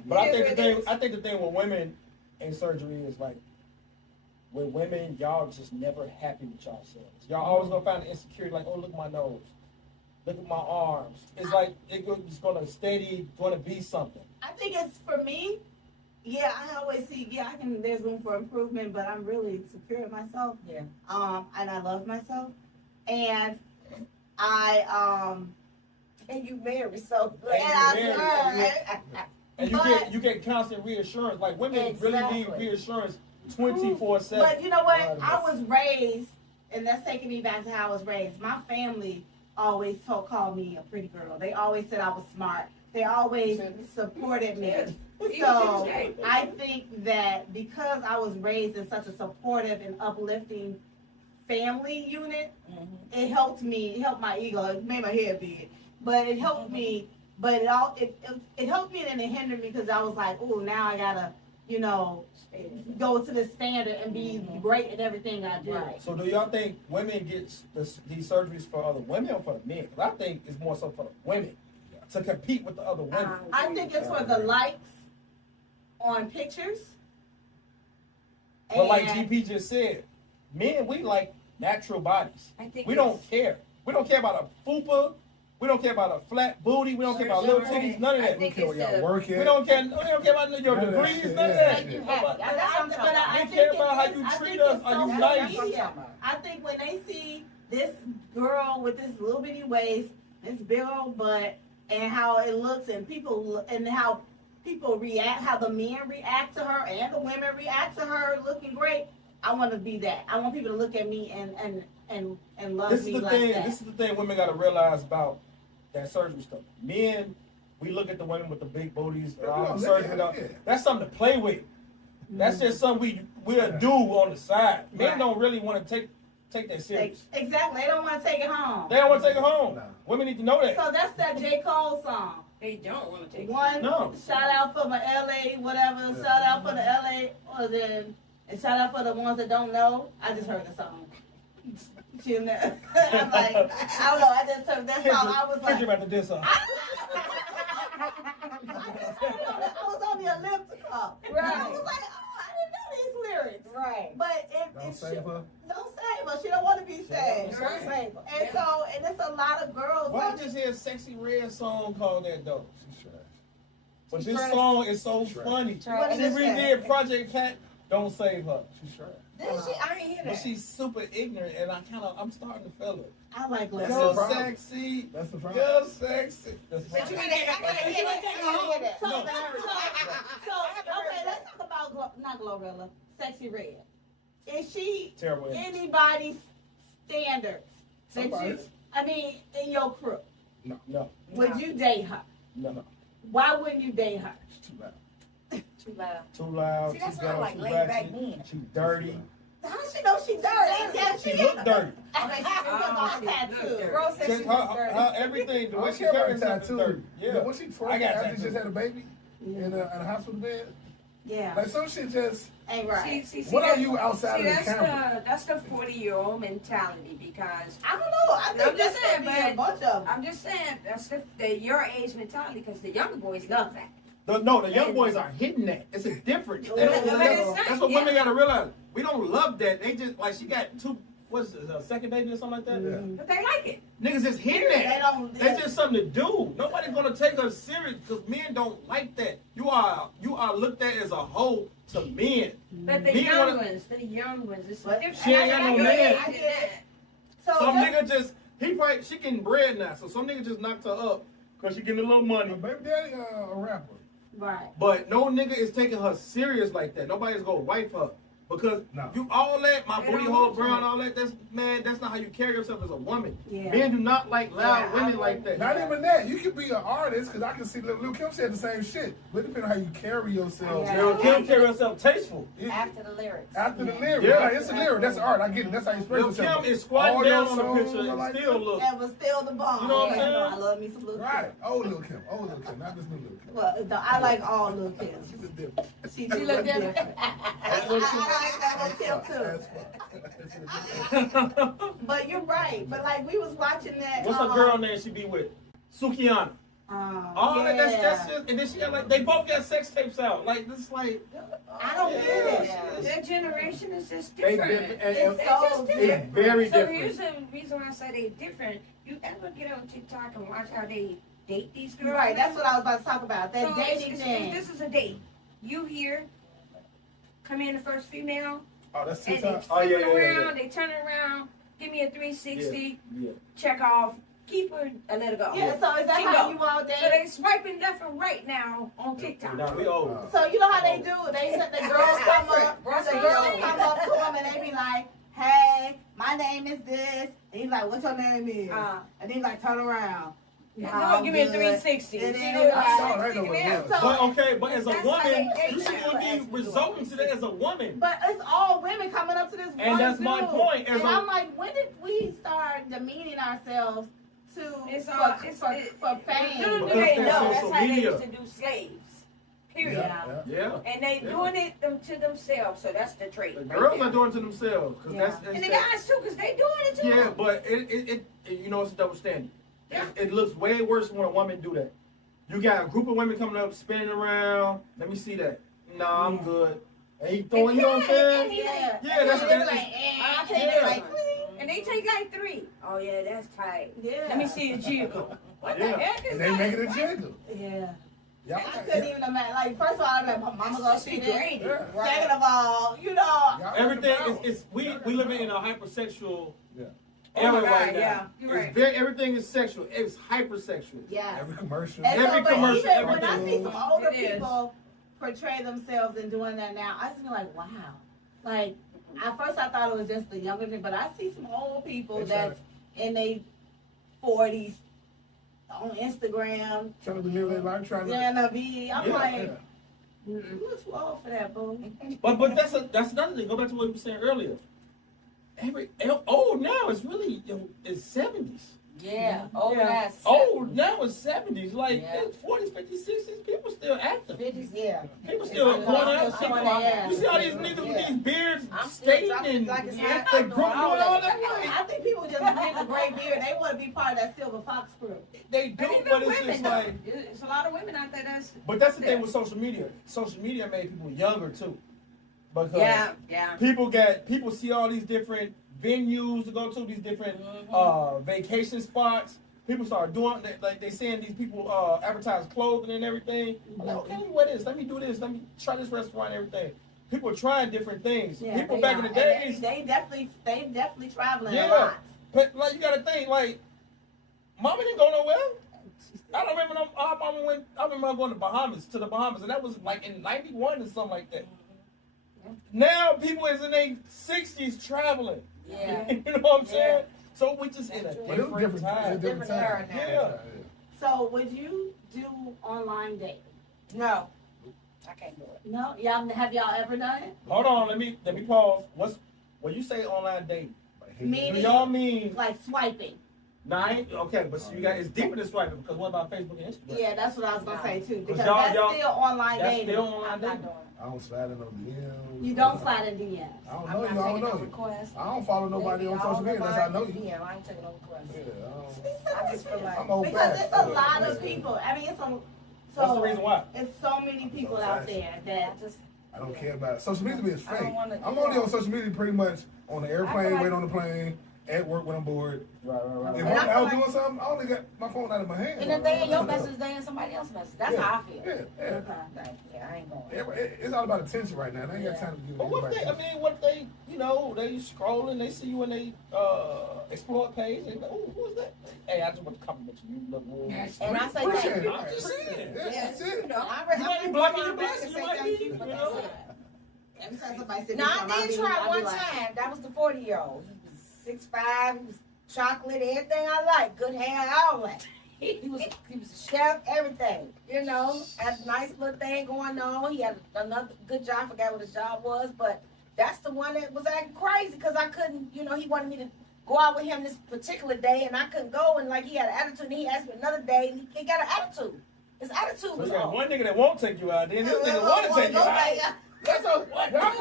But I It think is the what thing, it is. I think the thing with women in surgery is like, with women, y'all just never happy with yourselves. Y'all always gonna find the insecurity, like, oh, look at my nose, look at my arms. It's like it's gonna be something. I think it's for me. Yeah, I always see. Yeah, there's room for improvement, but I'm really secure in myself. Yeah. And I love myself, and I And you married, so And I you swear, And you get constant reassurance. Like women really need Exactly. reassurance 24/7. But you know what? Right. I was raised, and that's taking me back to how I was raised. My family always called me a pretty girl. They always said I was smart. They always supported me. So I think that because I was raised in such a supportive and uplifting family unit, it helped me. It helped my ego. It made my head big, but it helped me. But it helped me and it hindered me because I was like, oh, now I gotta, go to the standard and be great at everything I do. Right. So do y'all think women get these surgeries for other women or for the men? Because I think it's more so for the women to compete with the other women. I think it's for the likes on pictures. But like And- GP just said, men, we like natural bodies. I think We don't care. We don't care about a fupa. We don't care about a flat booty. We don't care about little titties. None of I that. think Care where y'all work We at. don't care. We don't care about your None of that degrees. shit, None of yeah. that. Make you happy. That's what I'm talking about. We think care it about how is- you I treat think us. it's Are you social nice? media. I think when they see this girl with this little bitty waist, this big old butt, and how it looks, and how people react, how the men react to her and the women react to her looking great, I want to be that. I want people to look at me and love This is me the like thing. that. This is the thing women got to realize about that surgery stuff. Men, we look at the women with the big booties and all the surgery. That's something to play with. That's just something we'll do on the side. Men Right. don't really want to take that serious. Exactly. They don't want to take it home. They don't want to take it home. No. Women need to know that. So that's that J. Cole song. They don't want to take One No. shout out for my LA, whatever. Yeah. Shout out for the LA, and shout out for the ones that don't know. I just heard the song. She never. I'm like, I don't know. I just that's all I was like. You're about to diss her. I was on the elliptical. Right. I was like, oh, I didn't know these lyrics. Right. But Don't save her. Don't save her. She don't want to be saved. Don't save her. And so, and it's a lot of girls. Why just hear a Sexy Red song called that though? She's trash. But this song is so funny. Trash. She redid Project Cat. Don't save her. She's trash. Did she? I ain't hear But that. she's super ignorant, and I'm starting to feel it. I like That's Leslie. the You're problem. sexy. That's the problem. You're sexy. That's But you fine. I gotta hear that. So, okay, let's talk about not Glorilla, Sexy Red. Is she Terrible. anybody's standards? That you, Somebody's. I mean, in your crew, No. would you date her? No. Why wouldn't you date her? She's too loud. Too loud. Too loud. See, Too that's why I ghetto, like too laid back ratchet. men. She's dirty. How does she know she dirty? Yeah, She look dirty. I mean, she was all tattooed. Rose said she Just was dirty. her everything, the I way don't she care about carries herself is tattoo. dirty. Yeah. When she I twerking got after tattoo. she just had a baby in a hospital bed, Yeah, like some shit just. ain't right. See, What are that- you outside see, of the camera? that's the 40-year-old mentality because I don't know. I think I'm just that's saying, gonna be a but bunch of them. I'm just saying that's the your age mentality because the younger boys love that. The young boys are hitting that. It's a difference. They don't But love it's that. not- That's what yeah. women gotta realize. We don't love that. They just like she got two. What's it, a second baby or something like that? Yeah. But they like it. Niggas just hitting They that. don't. That's just something to do. Nobody's gonna take us serious because men don't like that. You are looked at as a hoe to men. But the Men young wanna- ones, it's But different. she ain't got no I man. get it. So Some just- nigga just she getting bread now, so some nigga just knocked her up because she getting a little money. My baby daddy, a rapper. right. But no nigga is taking her serious like that. Nobody's gonna wife her. Because No. you all that, my They booty don't hole want brown, to. all that, that's not how you carry yourself as a woman. Yeah. Men do not like loud Yeah, women I like that. Not even that. You can be an artist, because I can see Lil Kim said the same shit. But depending on how you carry yourself. Yeah. Lil Kim carry herself tasteful. After the lyrics. After the lyric. Yeah. Right, it's a lyric. That's art. I get it. That's how you express Lil yourself. Kim is squatting All down your on the songs picture are and like still that. look. And was still the bomb. You know what I'm Yeah, saying? I love me some Lil Kim. Right. Old Lil Kim. Old Lil Kim. Not this new Lil Kim. Well, I like all Lil Kim. She was different. She look look different. different. I like that Lil Kim too. That's fine. But you're right. But like we was watching that. What's her girl name she be with? Sukiana. All yeah. that's just, and then she got like, they both got sex tapes out. Like, this like. I don't get it. Yeah. Their generation is just They different. different. And- It's so just It's different. very So different. here's the reason why I say they different. You ever get on TikTok and watch how they date these girls? Right. That's what I was about to talk about. That So dating thing. this is a date. You here, come in the first female, Oh, that's and they TikTok. flip Oh, yeah, it yeah, yeah, around, they turn it around, give me a 360, Yeah. check off, keep her, and let her go. Yeah. So is that She how go. you all So date? they swiping left and right now on TikTok. Nah, we old. So you know how they do? They said the girls come up. That's The what girls I'm saying. come up to them and they be like, "Hey, my name is this." And he's like, "What's your name is?" And he's like, "Turn around." No, I'm give me a good. 360. And See, then they they I like- saw that over there. So- But okay, but as a That's how woman, they you date should now. be resulting to that as a woman. But it's all women coming up to this one And that's my dude. point, as And a- I'm like, when did we start demeaning ourselves to It's for, all, for, it's, for it, fame? You Because already that's know that's social how they media. used to do slaves. Period. Yeah. Yeah. And they Yeah. doing it to themselves, so that's the trait. The right girls there. are doing it to themselves. Cause Yeah. that's And the that. guys too, because they doing it too. Yeah, but it you know, it's a double standard. Yeah. It looks way worse when a woman do that. You got a group of women coming up, spinning around. Let me see that. Nah, I'm good. And he throwing, you know what I'm saying? Yeah, Yeah, that's and what it's that like, I'll take and it. like, cling. And they take like 3. Oh yeah, that's tight. Yeah. Let me see a jiggle. What Yeah. the heck is And they that? make it a jiggle. Yeah. Y'all, I couldn't even imagine. Like, first of all, I'm like, my mama gonna see this. Degrading. Yeah. Second of all, you know, Y'all Everything like the is we living in a hypersexual Yeah. era Oh, right right, now. yeah. You're It's right. very, everything is sexual. It's hypersexual. yeah. Every commercial. And Every but commercial, even when I everything. see some older It is. people portray themselves and doing that now, I just feel like, wow. Like, at first I thought it was just the younger thing, but I see some old people They that's in their 40s on Instagram, Trying to live their life, trying to. gonna be. I'm Yeah, like, Yeah. you too old for that, boo. But that's another thing. Go back to what you were saying earlier. Old now is really is 70s. Yeah. Over Yeah. that. Old now is 70s. Like Yeah. it's 40s, 50s, 60s. People still active. 50s, yeah. People still Still going out. showing People- their ass. You see all these niggas with these beards I'm still skating dropping and like it's they hot. group doing all that. I think people just get the gray beard. They want to be part of that Silver Fox crew. They do, Ain't but no it's women just though. like. There's a lot of women out there that's. But that's the thing with social media. Social media made people younger too, because Yeah. people see all these different venues to go to, these different vacation spots. People start doing like they seeing these people advertise clothing and everything. I'm like, okay, let me wear this. Let me do this. Let me try this restaurant and everything. People are trying different things. Yeah, People they back are. in the days, they definitely traveling a yeah. lot. But like you gotta think, like, mama didn't go nowhere. I don't remember. I remember going to the Bahamas, and that was like in '91 or something like that. Now people is in their 60s traveling. Yeah. You know what I'm saying? So we just in a But it was different time. Different era now. Yeah. So would you do online dating? No, I can't do it. No, have y'all ever done it? Hold on, let me pause. When you say online dating, do Meaning y'all mean like swiping? okay, but so you got it's deeper than swiping, because what about Facebook and Instagram? Yeah, that's what I was gonna say too. Because y'all- that's y'all- still online That's dating. still online I'm not dating. doing it. I don't slide in no DMs. You don't slide in DMs. I don't I'm know not you. I don't taking know no you. requests. I don't follow nobody on social media unless I know you. Yeah, I ain't taking no requests. Yeah, I just feel like I'm old Because fashioned. it's a lot of people. I mean, What's the reason why? It's so many people out there that just I don't care about it. Social media is I don't fake. wanna- I'm only on social media pretty much on the I feel airplane, like- waiting on the plane, at work when I'm bored. Right. If And I I'm feel out like- doing something, I only got my phone out of my hand. and if they in your message, they in somebody else's message. That's Yeah, how I feel. Yeah. Like, yeah, I ain't going. It's all about attention right now. They ain't got Yeah. time to give But what if anybody. what if they, they scrolling, they see you in they explore page, and they, oh, who's that? Hey, I just want to compliment you. You look real nice. And I say Appreciate thank it. you. I'm just saying. Yeah, that's it. I You might be blocking your blessing, you might be, but you that's know? it. every time somebody said No, I did try one time. That was the 40-year-old. He was 6'5", he was chocolate, everything I like. Good hair, all that. He was a chef, everything. Had a nice little thing going on. He had another good job. I forgot what his job was, but that's the one that was acting crazy because I couldn't, he wanted me to go out with him this particular day and I couldn't go, and like he had an attitude, and he asked me another day and he got an attitude. His attitude So was you got off. one nigga that won't take you out, then this nigga want to take you out. That's a what? No, Yeah,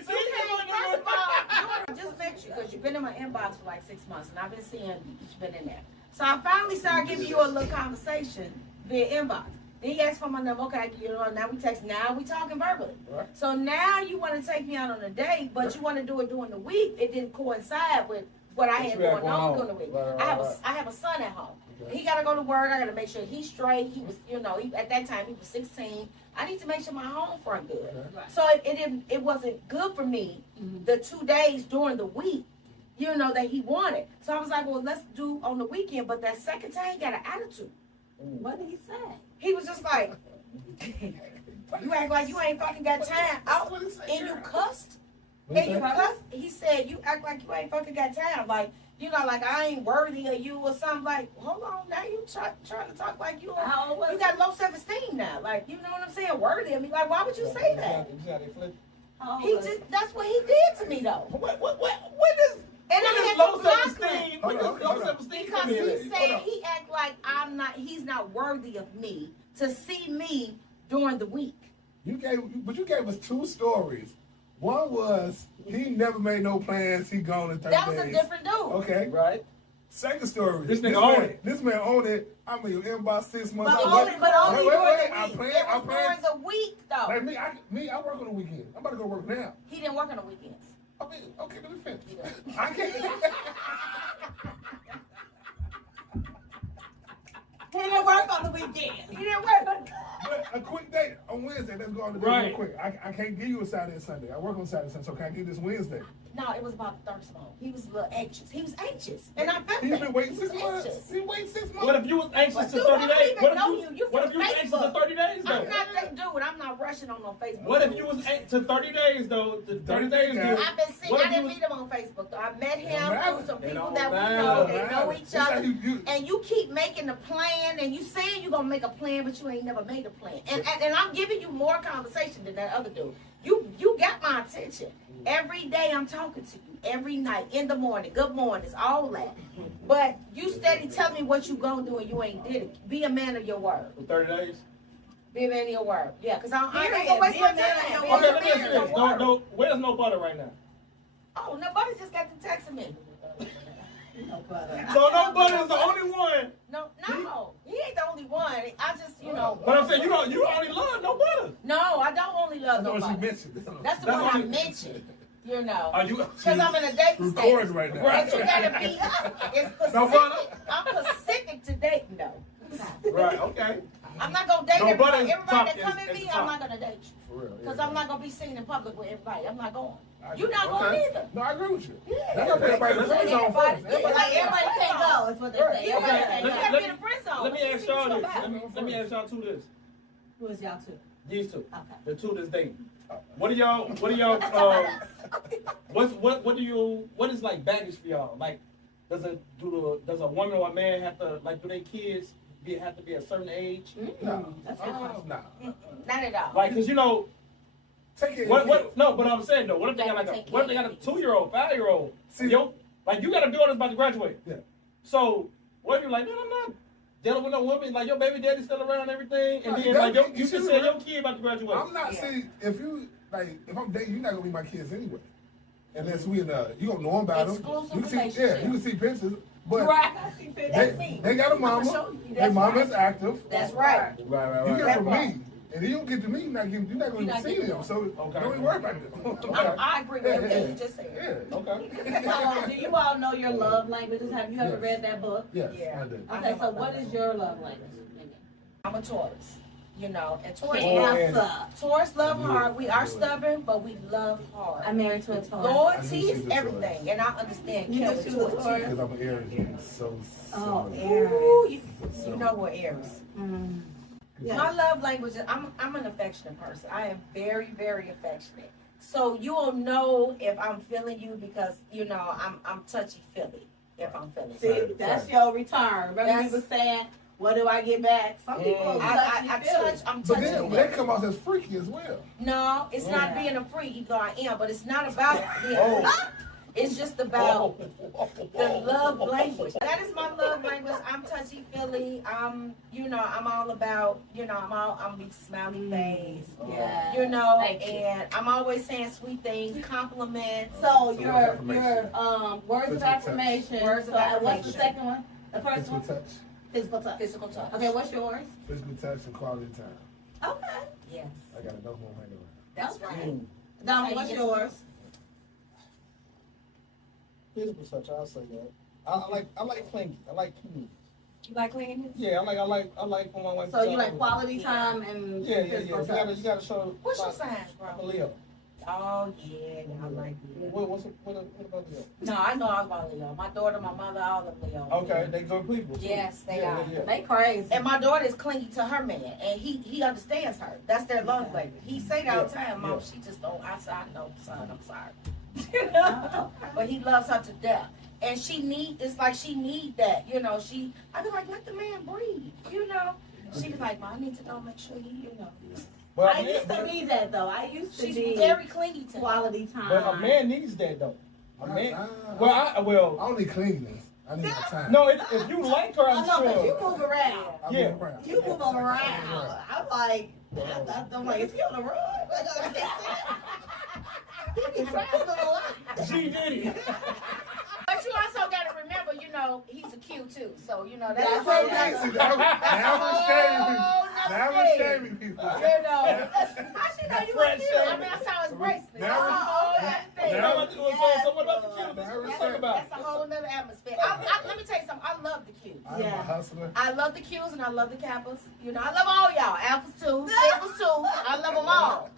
see, first of all, I just met you because you've been in my inbox for like 6 months, and I've been seeing you've been in there. So I finally started giving you a little conversation via inbox. Then you asked for my number. Okay, I give you the number. Now we text. Now we talking verbally. Right. So now you want to take me out on a date, but you want to do it during the week. It didn't coincide with what I had going on during the week. Right. I have a son at home. Okay. He got to go to work. I got to make sure he's straight. He was, at that time he was 16. I need to make sure my home front good. Okay. So it wasn't good for me the 2 days during the week, that he wanted. So I was like, well, let's do on the weekend. But that second time he got an attitude. What did he say? He was just like, you act like you ain't fucking got time. And you cussed. And you cussed. He said, you act like you ain't fucking got time. Like, like I ain't worthy of you or something. Like, hold on, now you trying to talk like you got low self-esteem now. Like, you know what I'm saying? Worthy of me. Like, why would you say that? That's what he did to me though. What is And I low had to block self-esteem? him. What does Hold low on. self-esteem Because come he in? said he act like he's not worthy of me to see me during the week. You gave us 2 stories. One was he never made no plans. He gone in 30 That was days. a different dude. Okay. Right? Second story. This nigga owned it. This man owned it. I'm in your inbox 6 months. But I only work- during wait, the week. I It plan. was during the week though. Like I work on the weekend. I'm about to go work now. He didn't work on the weekends. I mean, okay, let me finish. I can't. He didn't work on the weekend. He didn't work on But a quick date on Wednesday. Let's go on the date Right. real quick. I can't give you a Saturday and Sunday. I work on Saturday and Sunday, so can I give this Wednesday? No, it was about the third smoke. He was a little anxious. He was anxious. And I felt He's that. been waiting He was 6 months. anxious. He waited 6 months. What if you was anxious But to dude, 30 I don't days? even What know if you. You you from was anxious to Facebook. 30 days though? I'm not that dude. I'm not rushing expression on Facebook. What if you was 8 to 30 days though? The 30 days. Yeah. I've been seeing. What I if you didn't was- meet him on Facebook though. I met him matter. through some It people don't that we matter. know. It They don't know matter. each That's how other. you- And you keep making a plan, and you saying you're gonna make a plan, but you ain't never made a plan. And I'm giving you more conversation than that other dude. You got my attention. Every day I'm talking to you. Every night, in the morning, good mornings, all that. But you steady telling me what you gonna do and you ain't did it. Be a man of your word. For 30 days. Be a man of your word. Yeah, because I ain't Period. gonna waste Be my a man of time. your Be word. a Okay, let me man ask of you your this. word. No, where's no butter right now? Oh, nobody just got to texting me. So no butter is the only one. No, he ain't the only one. I just, But I'm saying you only love no butter. No, I don't only love That's what she nobody. mentioned. That's the That's one I only- mentioned. Are you? Because I'm in a date recording stage. right now. But you gotta be, it's No specific. butter? I'm specific to dating though. Right. Okay. I'm not gonna date No butter everybody. is Everybody top- that come is- at is me, top. I'm not gonna date you. For real. Because yeah. I'm not gonna be seen in public with everybody. I'm not going. I You're agree. not going Okay. either. No, I agree with you. Yeah. That's what everybody Let friends on first. Yeah, Like everybody can't go. Is what they say. Yeah, Everybody you can't gotta go. be in a friend zone. Let me ask y'all this. About. Let me ask y'all two this. Who is y'all two? These two. Okay. The two that's dating. What do y'all? What is like baggage for y'all? Like, does a woman or a man have to like? Do their kids have to be a certain age? No. That's a good question. Nah. Not at all. Like, cause Take it. no, but I'm saying though, what if they got what if they got a 2-year-old, 5-year-old? See- Like you got a daughter that's about to graduate. Yeah. So what if you're like, man, I'm not dealing with no woman. Like your baby daddy's still around and everything, and No, then that- like you you can shouldn't say re- your kid about to graduate. I'm not saying if I'm dating, you're not gonna be my kids anyway. Unless you gonna know about them. Exclusive You can see, relationship. you can see pictures, but Right. That's me. they got a I'ma mama. show you. Their That's mama's right. active. That's right. Right. You get That from part. me, and then you don't get to me. You're not going You're to not see getting them. them. So Okay. don't even worry about them. I agree with everything you just said. Yeah. Okay. So, do you all know your love languages? Have you ever Yes. read that book? Yes, Yeah. I did. Okay, so what is your love language? I'm a Taurus. And Taurus, Cancer. Taurus love hard. We are stubborn, but we love hard. I'm married to a Taurus. I knew Loyalty she is was a everything, and I understand You know Kelly she was a Taurus. Taurus? Because I'm an Aries. and so Oh, similar. Ooh, you So- know we're Aries. Mm. Yeah. My love language is I'm an affectionate person. I am very, very affectionate. So you'll know if I'm feeling you because I'm touchy feely if I'm feeling See, you. that's your return. Remember That's- you were saying, what do I get back? Some people I'm But touchy. then they come out as freaky as well. No, it's not Yeah. being a freak, even though I am, but it's not about being a Oh. freak. It's just about the love language. That is my love language. I'm touchy feely. I'm all about, I'm big smiley face. Yeah. Thank you. And I'm always saying sweet things, compliments. So So your words of Physical touch. affirmation. Words of So what's the affirmation. second one? The first Physical one? touch. Physical touch. Physical touch. Okay, what's yours? Physical touch and quality time. Okay. Yes. I gotta know who I'm hanging around. That's right. Donnie, what's yours? Physical touch, I'll say that. I like clingy. I like clingy. You like cleaning? Yeah, I like when my wife. So you like quality time and Yeah. physical touch. You gotta show. What's your like, sign, I'm a bro? Leo. Oh yeah, I like it. What about Leo? No, I know I'm about Leo. My daughter, my mother, all of Leo. Okay, they good people. too. Yes, they Yeah, are. yeah. They crazy. And my daughter is clingy to her man, and he understands her. That's their love language. He say that all the time, Mom. Yeah. She just don't. I said, I know, son. I'm sorry. But he loves her to death, and she need. It's like she need that. I be like, let the man breathe. She be like, Mom, I need to know, make sure he. But I used to be that though. I used to She's be very clingy to him. quality time. But a man needs that though. A man. I Well, don't need cleanliness. I need my time. no. If you like her, Oh, I'm no, 'cause you sure. move around. I Yeah. move around. You move around. I'm like, is he on the road? He be traveling a lot. She did it. But you also got to remember, he's a Q too. So that's That's a whole right. nother- See, now we're shaming people. Now we're thing. shaming people. How she know you French a Q? I mean, I saw his bracelet. Now That's a whole other thing. now- So what about the kids? Now Let's we're talk about it. That's a whole other atmosphere. Let me tell you something. I love the Qs. I'm a hustler. I love the Qs and I love the Kappas. I love all y'all. Alphas too, Sigmas too. I love them all.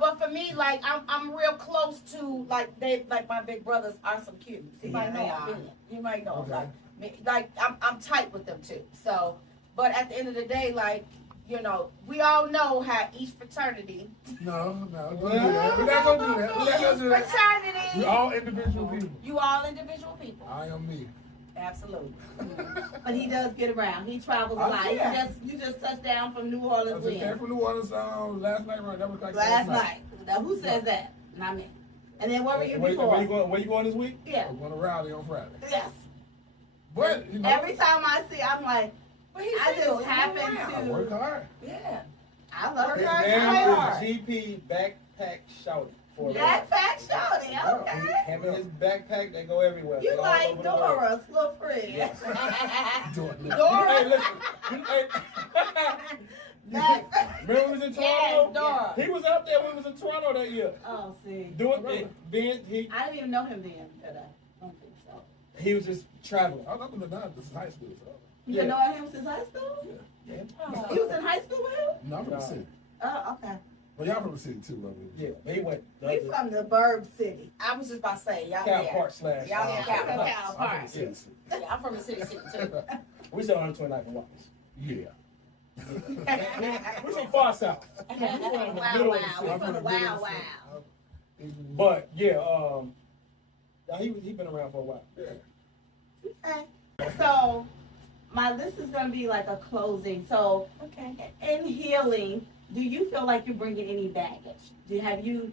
But for me, like I'm real close to like my big brothers are some Qs. You might know them. You might know them. Okay. Like I'm tight with them too. So, but at the end of the day, like we all know how each fraternity, No, don't do that. We're not gonna do that. We're not gonna do that. fraternity, We're all individual people. you all individual people. I am me. Absolutely. But he does get around. He travels a lot. Yeah. You just touched down from New I Orleans just came when? from New Orleans last night, right? That was like Last night. Now who says that? Not me. And then where were you before? Where you going this week? Yeah. I'm going to Raleigh on Friday. Yes. But, you know, Every time I see, I'm like, But he's I single, just he happen move around. I work to. hard. Yeah. I love His her. name is GP Backpack Shouty. That fat shorty. Okay. Him and his backpack, they go everywhere. You They all like over the world. Dora's little friend. Yes. Dora. Hey, listen. Hey, That remember we was in Toronto? Yes, Dora. He was out there when we was in Toronto that year. Oh, see. Doing it. Then I didn't even know him then. But I don't think so. he was just traveling. I'm not going to deny this is high school, so. You Yeah. been knowing him since high school? Yeah. He was in high school with him? No, I'm from the city. Oh, okay. Well, y'all from the city, too, I mean. Yeah, but he went. We from the Burb City. I was just about to say, y'all Cow there. Park slash. Y'all Yeah, in Cow Cow Park. Park. I'm from the city. Yeah, I'm from the city too. We still on 29th and Watkins. Yeah. We're from far south. Wow, We're from the wow. middle of We the city. from the wow, wow. But yeah, now he been around for a while. Okay. So, this is going to be like a closing. So, Okay. in healing, do you feel like you're bringing any baggage? Have you,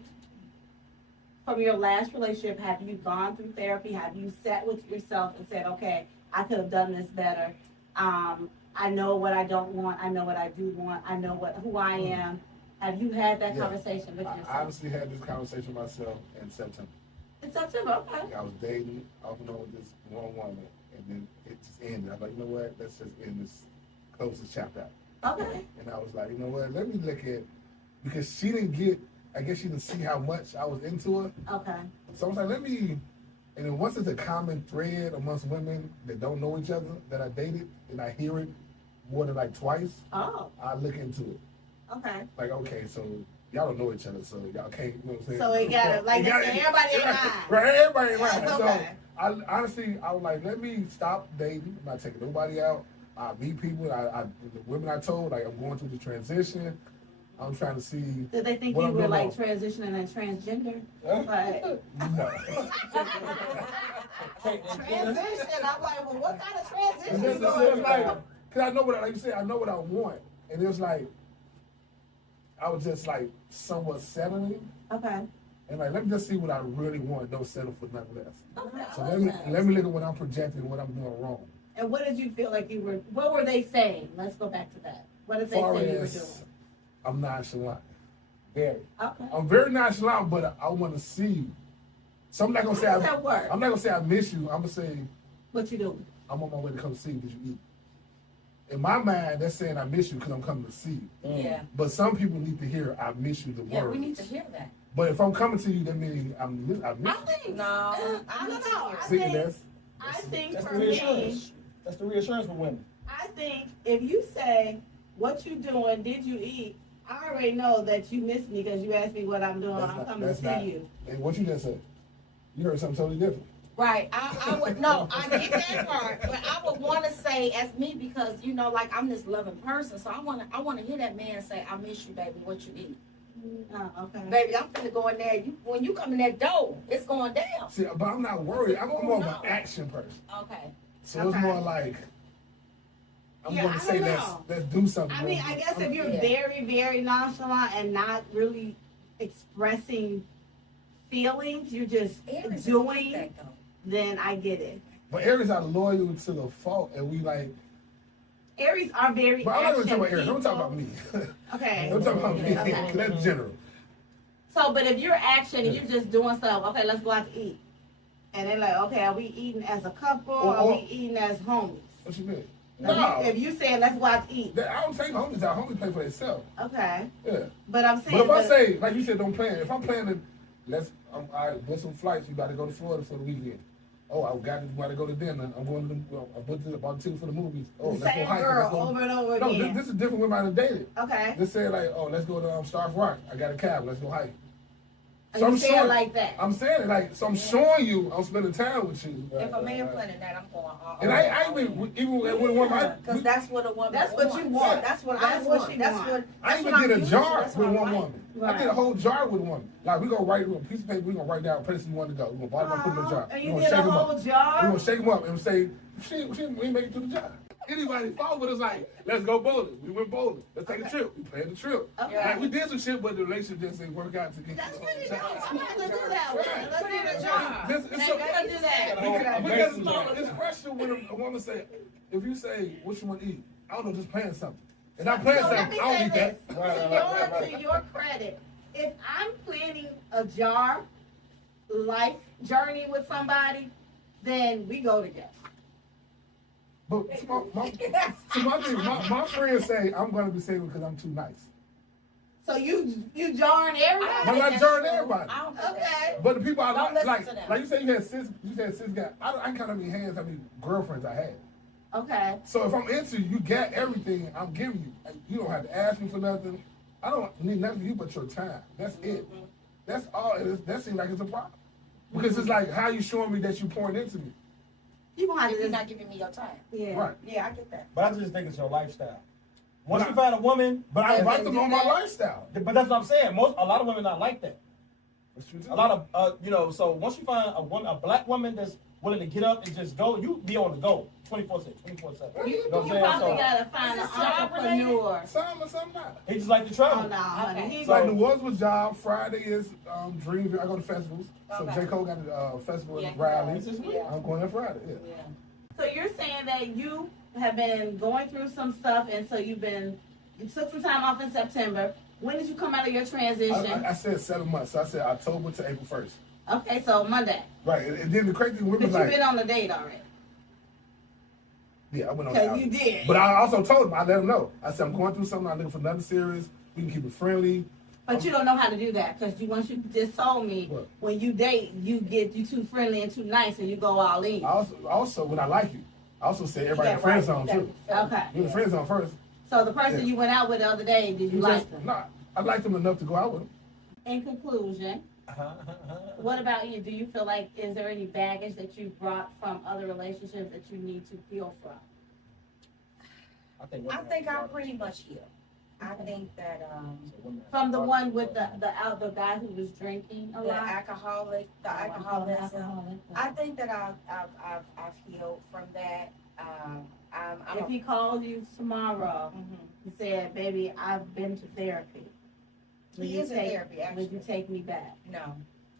from your last relationship, have you gone through therapy? Have you sat with yourself and said, okay, I could have done this better. I know what I don't want. I know what I do want. I know who I am. Have you had that Yeah. conversation with yourself? I honestly had this conversation myself in September. In September, okay. I was dating off and on with this one woman, and then it just ended. I'm like, you know what? Let's just end this, close this chapter out. Okay. And I was like, you know what? Let me look at, because she didn't get, I guess she didn't see how much I was into her. Okay. So I was like, and then once it's a common thread amongst women that don't know each other that I dated, and I hear it more than like twice, Oh, I look into it. okay. Like, okay, so y'all don't know each other, so y'all can't, you know what I'm saying? So it got it. Like they say, everybody ain't lying. Right, everybody ain't lying. That's So okay. I honestly, I was like, let me stop dating. I'm not taking nobody out. I meet people. The women I told, like, I'm going through the transition. I'm trying to see. Did they think what you I'm were doing like wrong. transitioning and transgender? Huh? Like, No. transition. I'm like, well, what kind of And transition this is is going like, on? cause I know what, like you said, I know what I want, and it was like, I was just like somewhat settling, Okay. and like, let me just see what I really want. Don't settle for nothing less. Okay. So let me look at what I'm projecting, what I'm doing wrong. And what did you feel like you were? What were they saying? Let's go back to that. What did they Far say you were as doing? I'm nonchalant. Very. Okay. I'm very nonchalant, but I want to see you. So I'm not gonna say How does that work? I'm not gonna say I miss you. I'm gonna say What you doing? I'm on my way to come see you. Did you eat? In my mind, that's saying I miss you because I'm coming to see you. Yeah. But some people need to hear I miss you. The Yeah, word. we need to hear that. But if I'm coming to you, that means I miss I you. think No, I need don't to know. hear I it. See, think, that's I think That's for the me, reassurance. That's the reassurance for women. I think if you say what you doing, did you eat? I already know that you miss me because you asked me what I'm doing. I'm coming to see you. And what you just said, you heard something totally different. Right. I would no, I get that part, but I would want to say as me because like I'm this loving person, so I want to hear that man say, "I miss you, baby. What you eat, Oh, okay. baby? I'm finna go in there. When you come in that door, it's going down." See, but I'm not worried. I'm more of an action person. Okay. So it's Okay. more like I'm Yeah, going I to say don't let's know. do something. I mean, I guess if you're Yeah. very, very nonchalant and not really expressing feelings, you're just Aries is doing, like that, though. then I get it. But Aries are loyal to the fault, and we like. Aries are very But I'm not going to action talk about Aries. I'm people. talking about me. Okay. I'm talking about me. Okay. That's general. So, but if you're action and you're just doing stuff, okay, let's go out to eat. And they're like, okay, are we eating as a couple or are we eating as homies? What you mean? If you say let's go out to eat, I don't take homies out. Homies play for themselves. okay. Yeah. But I'm saying, But if I say, like you said, don't plan. If I'm planning, I book some flights. We about to go to Florida for the weekend. Oh, I got to go to dinner. I'm going to I booked about a ticket for the movies. Oh, let's go same hiking. girl Let's go. over and over No, again. this is different women I've dated. Okay. Let's say like, oh, let's go to Starved Rock. I got a cab. Let's go hike. And you say it like that. I'm saying it like, so I'm showing you I'm spending time with you. If a man planning that, I'm going all And I even with a woman, because that's what a woman That's what you want. That's what That's I what want. she That's want. what I that's even what did I'm a used to. jar That's with what I one like. woman. Right. I did a whole jar with a woman. Like we gonna write on a piece of paper, we gonna write down places we want to go. We gonna put them in a jar. And We you gonna did shake a 'em whole up. jar? We gonna shake them up and say, we make it to the jar. Anybody fall with us like, let's go bowling. We went bowling. Let's take a trip. We planned the trip. Okay. Like we did some shit, but the relationship just didn't work out to get That's to pretty the nice. whole I'm gonna do that one. Right. Let's Put do in a the jar. jar. It's We're so- gonna do that. Because it's pressure when a woman say, if you say, what you want to eat? I don't know, just plan something. And I plan So let something, me I don't say eat this. that. To your credit, if I'm planning a jar life journey with somebody, then we go together. But my friends say I'm going to be single because I'm too nice. So you jarring everybody. I'm not jarring everybody. I don't think that's Okay. true. But the people I Don't like, listen to them. like you said, you said sis guy. I kind of mean hands. I mean girlfriends I had. Okay. So if I'm into you, you got everything I'm giving you. Like, you don't have to ask me for nothing. I don't need nothing from you but your time. That's it. That's all. That seems like it's a problem because it's like how you showing me that you pouring into me. You gonna have If to you're just, not giving me your time. yeah. Right. Yeah, I get that. But I just think it's your lifestyle. Once But you find a woman, But I Okay, invite them do on my that. lifestyle. but that's what I'm saying. A lot of women not like that. That's true too. A lot of so once you find a black woman that's willing to get up and just go, you be on the go 24/6, 24/7. You, know what I'm you saying? probably So gotta find an Is this job entrepreneur. Some or some not. he just like to Oh travel. no, honey. Okay. He- Like New Orleans was job. Friday is Dreamville. I go to festivals. So Okay. J. Cole got a festival Yeah, in he Raleigh. does. Yeah. I'm going there Friday. Yeah. Yeah. So you're saying that you have been going through some stuff, and so you took some time off in September. When did you come out of your transition? I said 7 months. So I said October to April 1st. Okay, so Monday. Right. And then the crazy thing, But women you've like, been on a date already. yeah, I went on Because that. you did. But I also told him, I let him know. I said, I'm going through something. I'm looking for nothing serious. We can keep it friendly. But you don't know how to do that because once you just told me What? when you date, you too friendly and too nice and you go all in. I also when I like you, I also say everybody in the friend zone too. Okay. You're in the friend zone first. So the person Yeah. you went out with the other day, did you like them? Nah, I liked him enough to go out with him. In conclusion, what about you? Do you feel like, is there any baggage that you brought from other relationships that you need to heal from? I think I'm pretty much healed. I think that From the one with the guy who was drinking a the lot? alcoholism. I think that I've healed from that. If he calls you tomorrow Mhm. and said, baby, I've been to therapy. Will He you is in take- therapy, Would actually. you take me back? No.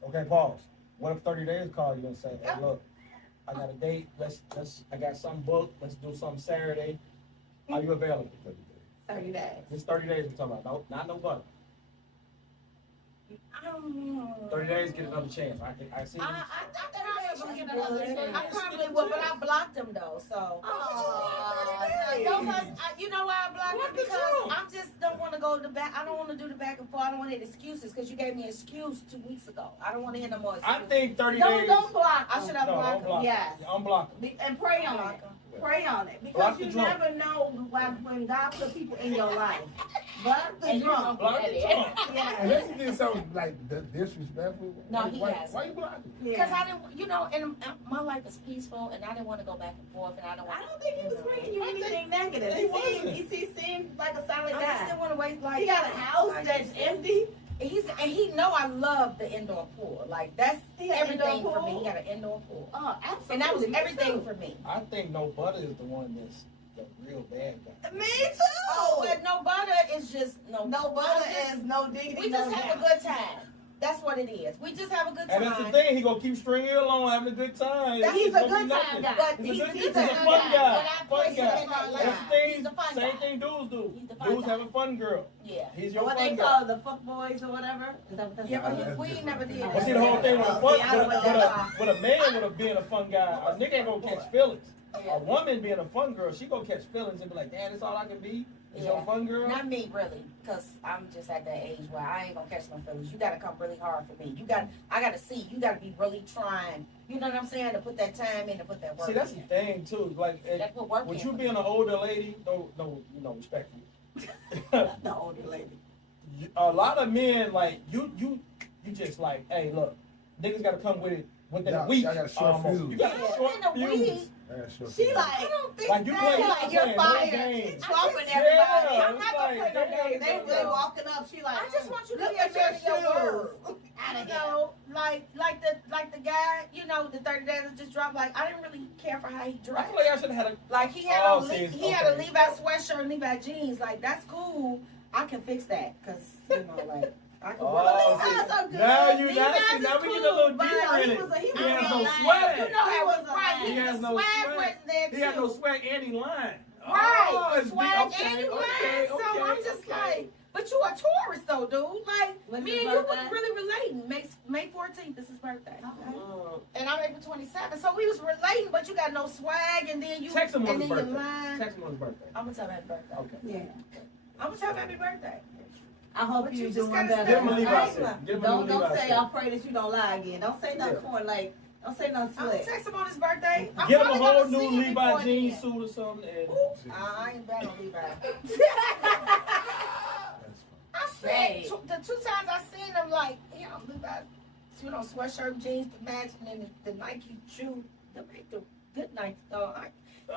Okay, pause. What if 30 days call you and say, hey, look, I got a date. I got something booked. Let's do something Saturday. Are you available? 30 days. It's 30 days we're talking about. No, not no butter. 30 days, get another chance. I see. I probably would, but I blocked him though. So. You know why I blocked him? Because I just don't want to go to the back. I don't want to do the back and forth. I don't want any excuses because you gave me an excuse 2 weeks ago. I don't want to hear no more excuses. I think 30 days. Don't block I him. should have No, blocked don't him. block. Yes. Unblock him. And pray on Block it. him. Pray on it. Block Because the you drunk. never know when God put people in your life. Block the And you drunk. Block the drunk. And Yeah. this did something like disrespectful. No, he why, hasn't. Why you blocking? Because I didn't, and my life is peaceful, and I didn't want to go back and forth, and I don't want. I don't think he was bringing you anything negative. he wasn't. He seemed like a solid I just guy. didn't want to waste like. He got a house that's empty. He know I love the indoor pool. Like that's He got everything indoor for me. pool? He got an indoor pool, Oh, absolutely. and that was Me everything too. for me. I think no butter is the one that's the real bad guy. Me too. Oh, and no butter is just no. No butter is no diggity. We just have a good time. That's what it is. We just have a good time. And that's the thing. He gonna keep stringing you along, having a good time. That's- He's It's a gonna be good nothing. time guy. But He's a good. he's He's a a good fun guy. guy. When I Fun place him guy. in my That's life, the thing. he's a fun Same guy. thing dudes do. He's the fun Dudes guy. have a fun girl. Yeah. He's your What fun they girl. call the fuck boys or whatever? Is that what that's Yeah, called? but we ain't never did But But see, the that. whole thing with a Oh, see, I fun, don't want that. with a man with a being a fun guy, a nigga ain't gonna catch feelings. Yeah. A woman being a fun girl, she gonna catch feelings and be like, "Damn, that's all I can be." Is your Yeah. fun girl? Not me, really, because I'm just at that age where I ain't gonna catch no feelings. You gotta come really hard for me. I gotta see. You gotta be really trying. You know what I'm saying? To put that time in, to put that work. See, that's the in. thing too. Like, You gotta put work with in. you being an older lady, no, respectfully. The older lady. A lot of men like you you just like, hey, look, niggas gotta come with it within Yeah, a week. I got a short almost. fuse. You got a Yeah, short within a fuse. week. She like, I don't think Like you that. play, she like, you're playing no fired. games. She's trumping Yeah, everybody. I'm it's not gonna like, play no damn, games. They walking up. She like, I just want you to look be at a man of your your word. shoes. Out You of here. know, like the guy, you know, the 30 days that just dropped. Like I didn't really care for how he I dressed. feel like I should have had a. Like he had Oh, a see, he had a okay. Levi sweatshirt and Levi jeans. Like that's cool. I can fix that because you know, like I can work Oh, on Levi's that. are good. now you Levi's now, see, is now we get a cool, little but deeper in he it. was a- he He was has a no lion. swag. You know He how was was a right. lion. He has The no swag swag. was there too. He has no swag and he lying. Right, Oh, it's swag okay, and you okay, lying. So okay, I'm just okay. like, but you a tourist though, dude. Like When's me his and you birthday? was really relating. May 14th is his birthday. Okay. Uh, And I'm April 27th. So we was relating, but you got no swag and then you Text him on and his then you birthday. lying. Text him on his birthday. I'm gonna tell him happy birthday. Okay. Yeah. I'm gonna tell him happy birthday. I hope But you you doing just better. gotta Give him a stay Levi alive. set. Give him a Don't Levi say set. I pray that you don't lie again. Don't say nothing Yeah. corn like. Don't say nothing I'm gonna slick. text him on his birthday. I'm Get him a probably whole gonna see new him Levi before jean then. suit or something. And I ain't bad on Levi. That's I said Right. the 2 times I seen him, like, you know, Levi, you know, sweatshirt, jeans to match, and then the Nike shoe, the good Nike, though.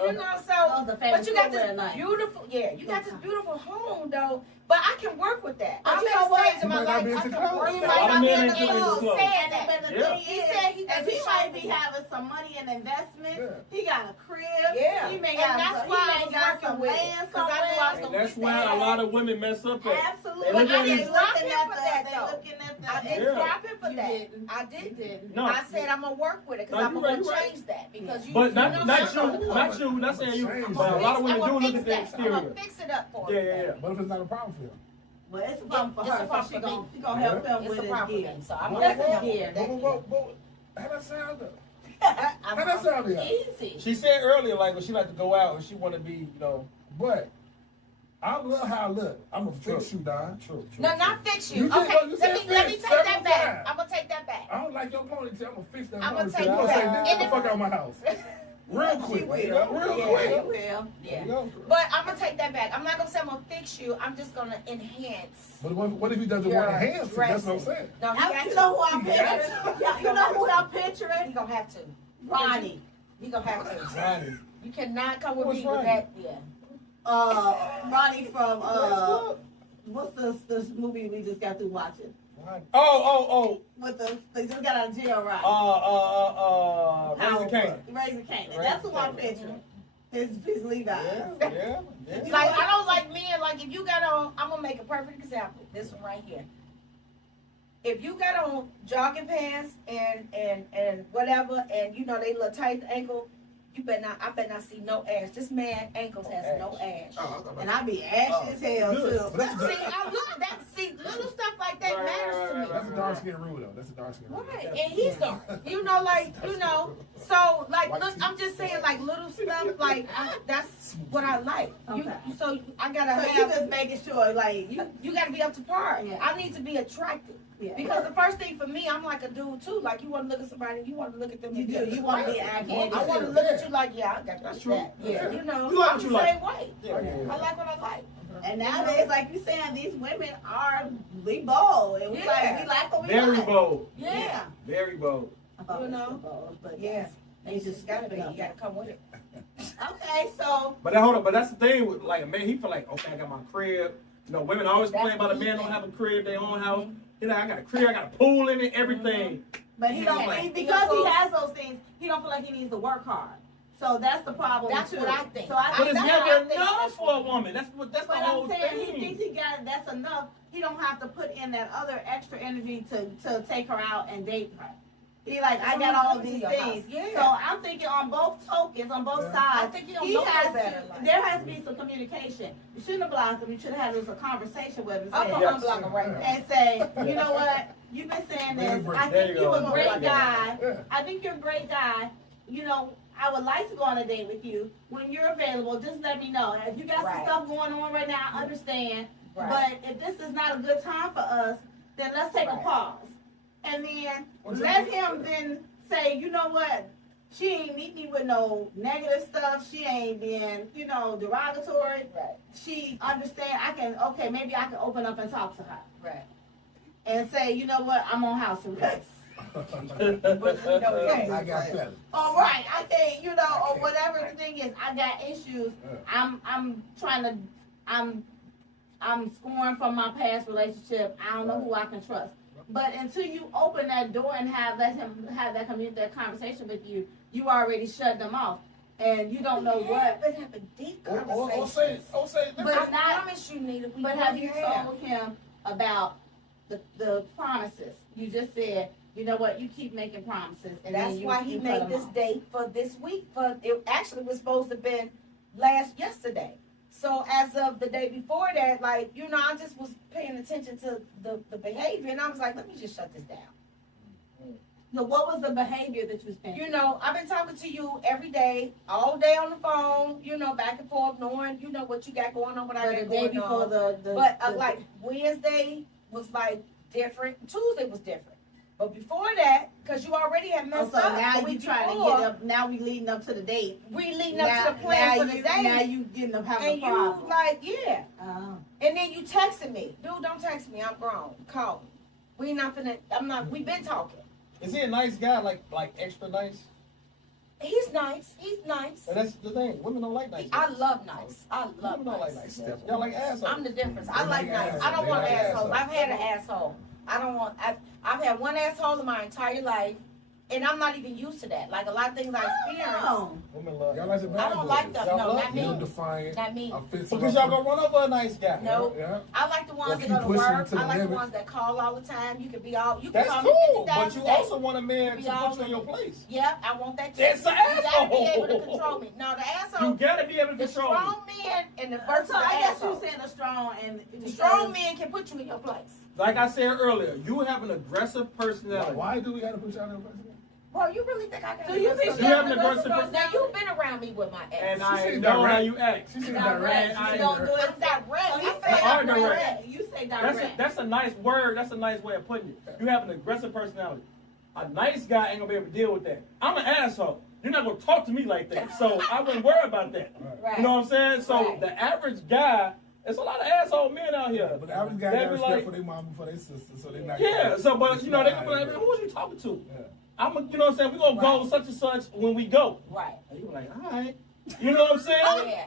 You know, That so, was the famous but you got footwear this night. beautiful, you got this beautiful home, though. But I can work with that. But I'm you at know a what? stage in my You might not life, be I into can clothes. work He with A might lot of not be men in ain't the into clothes. clothes. Saying that, but the Yeah. thing He is, said he if doesn't he shop might be either. having some money in investments, Yeah. he got a crib. Yeah. He may And got that's some, why I he may was got working some with it, land 'cause I knew I was somewhere. And gonna that's fix why that. a lot of women mess up at. Absolutely. They look But at I his- didn't drop looking him at for the, that, they though. looking at the. I didn't Yeah. drop him for You that. didn't. I You didn't. didn't. No. I said I'm gonna work with it because No, I'm you gonna right, you right. change that because you. But you not know, not I'm you, gonna- not you. Not saying you. I'm But a lot of women do look at the I'm exterior. gonna fix it up for Yeah, him. yeah, yeah. What if it's not a problem for him? Well, it's a problem for It's her. a So problem she for gonna me. she gonna help him It's with a his problem gear. for me, so I'm What- gonna That's let his him gear. that what- How that sound though? I'm- How that sound to you? Easy. She said earlier, like when she like to go out and she want to be, you know. But I love how I look. I'm a True. fix you, Don. True. No, not fix you. You just- Okay, well, you said let me fix take that several back. times. I'm gonna take that back. I don't like your ponytail. I'm gonna fix that I'ma ponytail. take You it gonna say, back. get the fuck out of my house. Real quick. She will. Real Yeah, quick. he will. There Yeah. you go. But I'm gonna take that back. I'm not gonna say I'm gonna fix you. I'm just gonna enhance. But what if he doesn't Your want to enhance it? That's what I'm dressing. saying. No, he got You to. know who I'm He got picturing? to. Yeah, you know who I'm He picturing? gonna have to. Ronnie. He gonna have to. Ronnie. You cannot come with What's me with Ronnie? that. Yeah. Ronnie from what's this movie we just got through watching? Ronnie. Oh. With they just got out of jail, right? Raising Cane. Raising Cane. Raising That's who I'm Cane. picturing. His Levi's. Yeah. Like I don't like men. Like if you got on, I'm gonna make a perfect example. This one right here. If you got on jogging pants and whatever, and you know they look tight at the ankle, you better not. I better not see no ass. This man ankles has no ass. And I be ashy as hell Good. too. But that's See, I look at that. See, little stuff like that Right, matters to me. That's a dark skin rule, though. That's a dark skin rule. Right, and he's dark. You know, like you know. So, like, look, I'm just saying, like little stuff. Like that's what I like. You, Okay. so I gotta So you have. just making sure, like you. You gotta be up to par. Yeah. I need to be attractive. Yeah. Because the first thing for me, I'm like a dude too. Like you want to look at somebody, you want to look at them. You and do. get You want to be attracted. active. I want to look at you like, yeah, I got That's that. true. Yeah, you know, You like I'm what the you like. same way. Yeah. I like what I like. And nowadays, like you saying, these women are we bold, and we like what we Very like. bold. Yeah, Very bold. I've always You know? been bold, but yeah. they You just just gotta be. stepping You up. gotta come with it. Okay, so But hold on. But that's the thing with like a man. He feel like, okay, I got my crib. You know, women always That's complain about a what he man don't think. have a crib, their own house. You know, I got a crib, I got a pool in it, everything. but he don't Yeah. because he has those things. He don't feel like he needs to work hard. So that's the problem. That's too. what I think. So I But it's that's never what I think. enough for a woman. That's the But whole I'm saying he thing. thinks he got that's enough. He don't have to put in that other extra energy to take her out and date her. He like I got all of these things. Yeah. So I'm thinking on both tokens, on both Yeah. sides. I think he don't He know has no better. to, Like, there has to be some communication. You shouldn't have blocked him. You should have had a conversation with him. I'm And gonna say, unblock him right now. and say, you know what? You've been saying this. I There think you you're go. a great Unblock him. guy. Yeah. I think you're a great guy. You know, I would like to go on a date with you. When you're available, just let me know. If you got some Right. stuff going on right now, I understand. Right. But if this is not a good time for us, then let's take a Right. pause. And then What's let that? him then say, you know what? She ain't meet me with no negative stuff. She ain't been, you know, derogatory. Right. She understand. Maybe I can open up and talk to her. Right. and say, you know what, I'm on house arrest. But you know, hey, I got fellas. All right, I can't, you know, or whatever the thing is, I got issues. I'm scoring from my past relationship. I don't know who I can trust. But until you open that door and let him have that conversation with you, you already shut them off, and you don't know what. But have a deep Or conversation. say, But I not- promise you, Nita, we But have really you told him about the promises? You just said, you know what, you keep making promises, and That's then you, why he you cut made them this off. date for this week. For it actually was supposed to have been yesterday. So as of the day before that, like, you know, I just was paying attention to the behavior, and I was like, let me just shut this down. So what was the behavior that you was paying? You know, I've been talking to you every day, all day on the phone, you know, back and forth, knowing, you know, what you got going on, what I the got day going before on. the But the- like Wednesday was like different, Tuesday was different. But before that, because you already had Oh, messed so up now the you week trying to before, get up. Now we leading up to the date. we leading up to the plan now for the you, day. Now you getting up having And a problem. you like, yeah. Oh. And then you texting me. Dude, don't text me. I'm grown. Call me. We've been talking. is he a nice guy? Like extra nice? He's nice. He's nice. And that's the thing. Women don't like nice. I guys. love nice. I love Women don't like nice. nice. guys. Y'all like assholes. I'm the difference. I They like like nice. assholes. I don't They want like assholes. assholes. I've had an asshole. I've had one asshole in my entire life, and I'm not even used to that. Like a lot of things I experience. Oh. Women love Y'all like the I bad don't boys. like them. Y'all No, love not You're me. defiant. Not me. Offensive. Because y'all gonna run over a nice guy. No. Yeah. I like the ones Or that keep go to pushing work. to the I like the limit. ones that call all the time. You can be all. You can That's call me cool. 50 But times you a day. also want a man We to all put you in your do. place. Yep, I want that too. That's an You gotta be asshole. able to control me. No, the You asshole. gotta be able to The control me. strong men and the versus So the I guess asshole. you saying a strong and The strong men can put you in your place. Like I said earlier, you have an aggressive personality. Why do we gotta push out that person? Bro, you really think I got Do you think You have an aggressive Now you've been around me with my ex. And She I said know how direct. you act. She said Direct. direct. you I- don't do it. I'm direct. So you I'm say are direct. direct. You say direct. That's a nice word. That's a nice way of putting it. You have an aggressive personality. A nice guy ain't gonna be able to deal with that. I'm an asshole. You're not gonna talk to me like that. So I wouldn't worry about that. Right. You know what I'm saying? So Right. the average guy, there's a lot of asshole men out here. But the average guy They got be respect like- for their mom and for their sister, so they're not. Yeah, so but you know, they can be like, Yeah. who was you talking to? Yeah. You know what I'm saying? We're gonna go Right. such and such when we go. Right. And you be like, all right. You know what I'm saying? Yeah.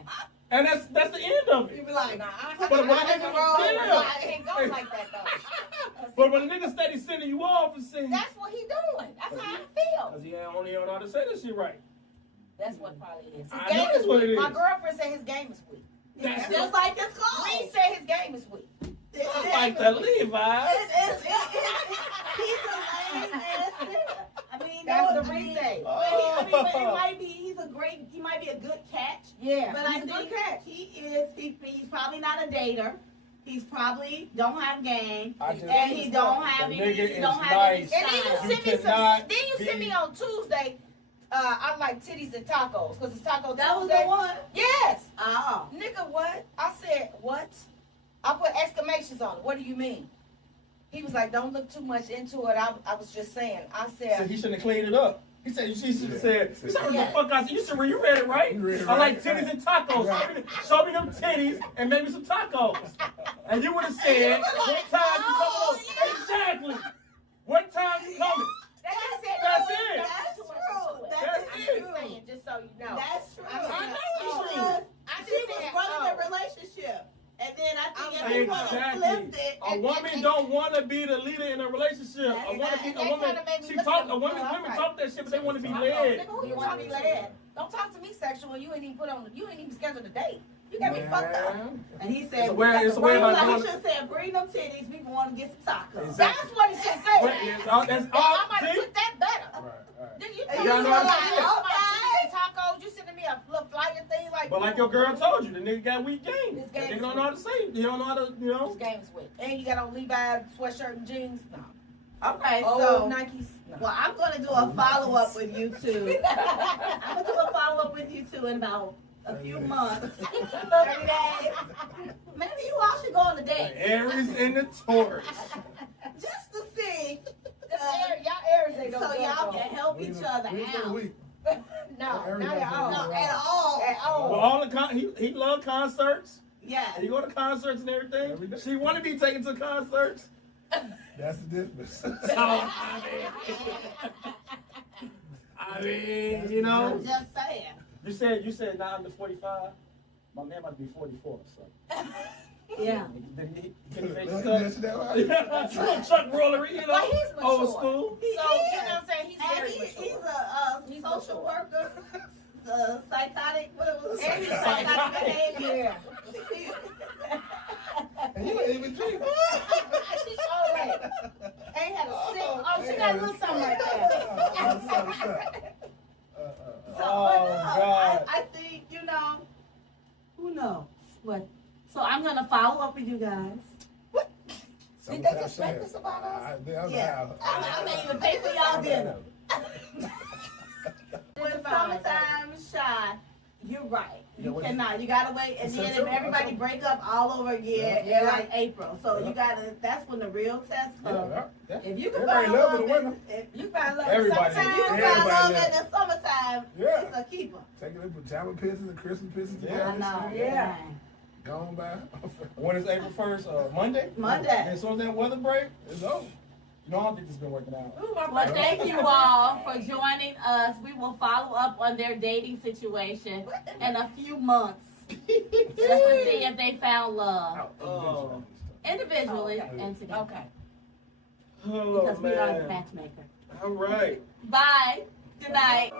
And that's the end of You it. be like, Nah, I But when a ain't nigga- roll. yeah. It ain't go like that though. But when a nigga steady sending you off and saying, That's what he doing. That's how I feel. cause he only don't know how to say this shit right. That's what probably is. His I game know that's is what weak. it My is. girlfriend said his game is weak. it's just like it's Reed called. said his game is weak. I like the Levi's. He's a lame ass nigga. I mean, That's no, the I mean, reason. but it might be, he might be a good catch. Yeah, But I think he's probably not a dater. He's probably don't have game. And he don't have The any, nigga he don't is have any nice. And then you shine. sent me some. cannot Then you sent be- me on Tuesday. I like titties and tacos because it's Taco That was Tuesday. the one? Yes, Oh. nigga. What? I said what? I put exclamations on it. What do you mean? He was like, "Don't look too much into it." I was just saying. I Said said, he shouldn't have cleaned it up. He said, she should have said, you said what Yeah. the fuck I said. You read it right? You read it I like right. titties and tacos. Show me them titties and maybe some tacos. And you would have said, what time you coming over? Exactly. What time you coming? That's That's it. That's true. That's That's it. true. Just so you know. That's true. I know it's true. Because I just She was said, running oh. a relationship. And then I think I'm everyone Exactly. flipped it. A woman don't want to be the leader in a relationship. That's A woman, right. a And that woman, kinda made me she look talk. at A him. woman, Oh, women right. talk that shit, but they want to be Nigga, led. who you You want wanna to be be led? Don't talk to me sexual. You ain't even you ain't even scheduled a date. You got me fucked up. Man. And he It's said, a way- it's a way about he doing should have said, bring them titties. We want to get some tacos. Exactly. That's what he should say. But it's all- that's all. I might have See? took that better. Right, right. Then you Hey, told you me know like, what? oh, tacos. You sending me a little flyer thing like. But like your girl told you, the nigga got weak game. His The game nigga is don't know how to say. He don't know how to, you know. This game is weak. And you got on Levi's sweatshirt and jeans. No. Okay, Oh, so, Nikes. No. well, I'm going to do a follow-up with you two. I'm going to do a follow-up with you two in about a few months. 30 days. Maybe you all should go on a date. Aries and the Taurus. Just to see. Y'all Aries ain't So gonna y'all go. can help each other We for the out. week. No, Aries not at don't all. go No, at all. At all. Well, all the he love concerts. Yes. He go to concerts and everything. Every day. She want to be taken to concerts. That's the difference. So, I mean, you know, I'm just saying. you said not under 45. My man might be 44, so. Yeah. Did he make Look, the that's that right? Chuck Rollery, you know, But he's mature. old school. So, you know what I'm saying? He's And very he's mature. a He's social mature. worker, the psychotic, what was it? And he's Psychotic behavior. Yeah. And you ain't even drink. She's all right. Ain't had a sick. Oh, she got a little something like that. So, Oh, but no, God. I think, you know, who knows what. So I'm going to follow up with you guys. Did they just make this about us? Yeah. I may even pay for y'all dinner. When summertime shy, you're right. Yeah, You what- cannot. You gotta wait, and then if September, everybody October. break up all over again Yeah. in like April, so Yeah. you gotta. That's when the real test comes. Yeah. If you can Everybody find love love in the winter. if You find love Everybody. in summertime. you can Everybody find love love. in the summertime, Yeah. it's a keeper. Taking the pajama pictures and Christmas pictures Yeah. together. I know. Yeah. Gone by. When is April 1st? Monday? Monday. And as soon as that weather break, it's over. You know, I don't think this has been working out. Ooh, my Well, brother. thank you all for joining us. We will follow up on their dating situation in a few months, just to see if they found love Oh. individually Okay. and together. Okay. Oh, Because we are the man. matchmaker. All right. Bye. Good night.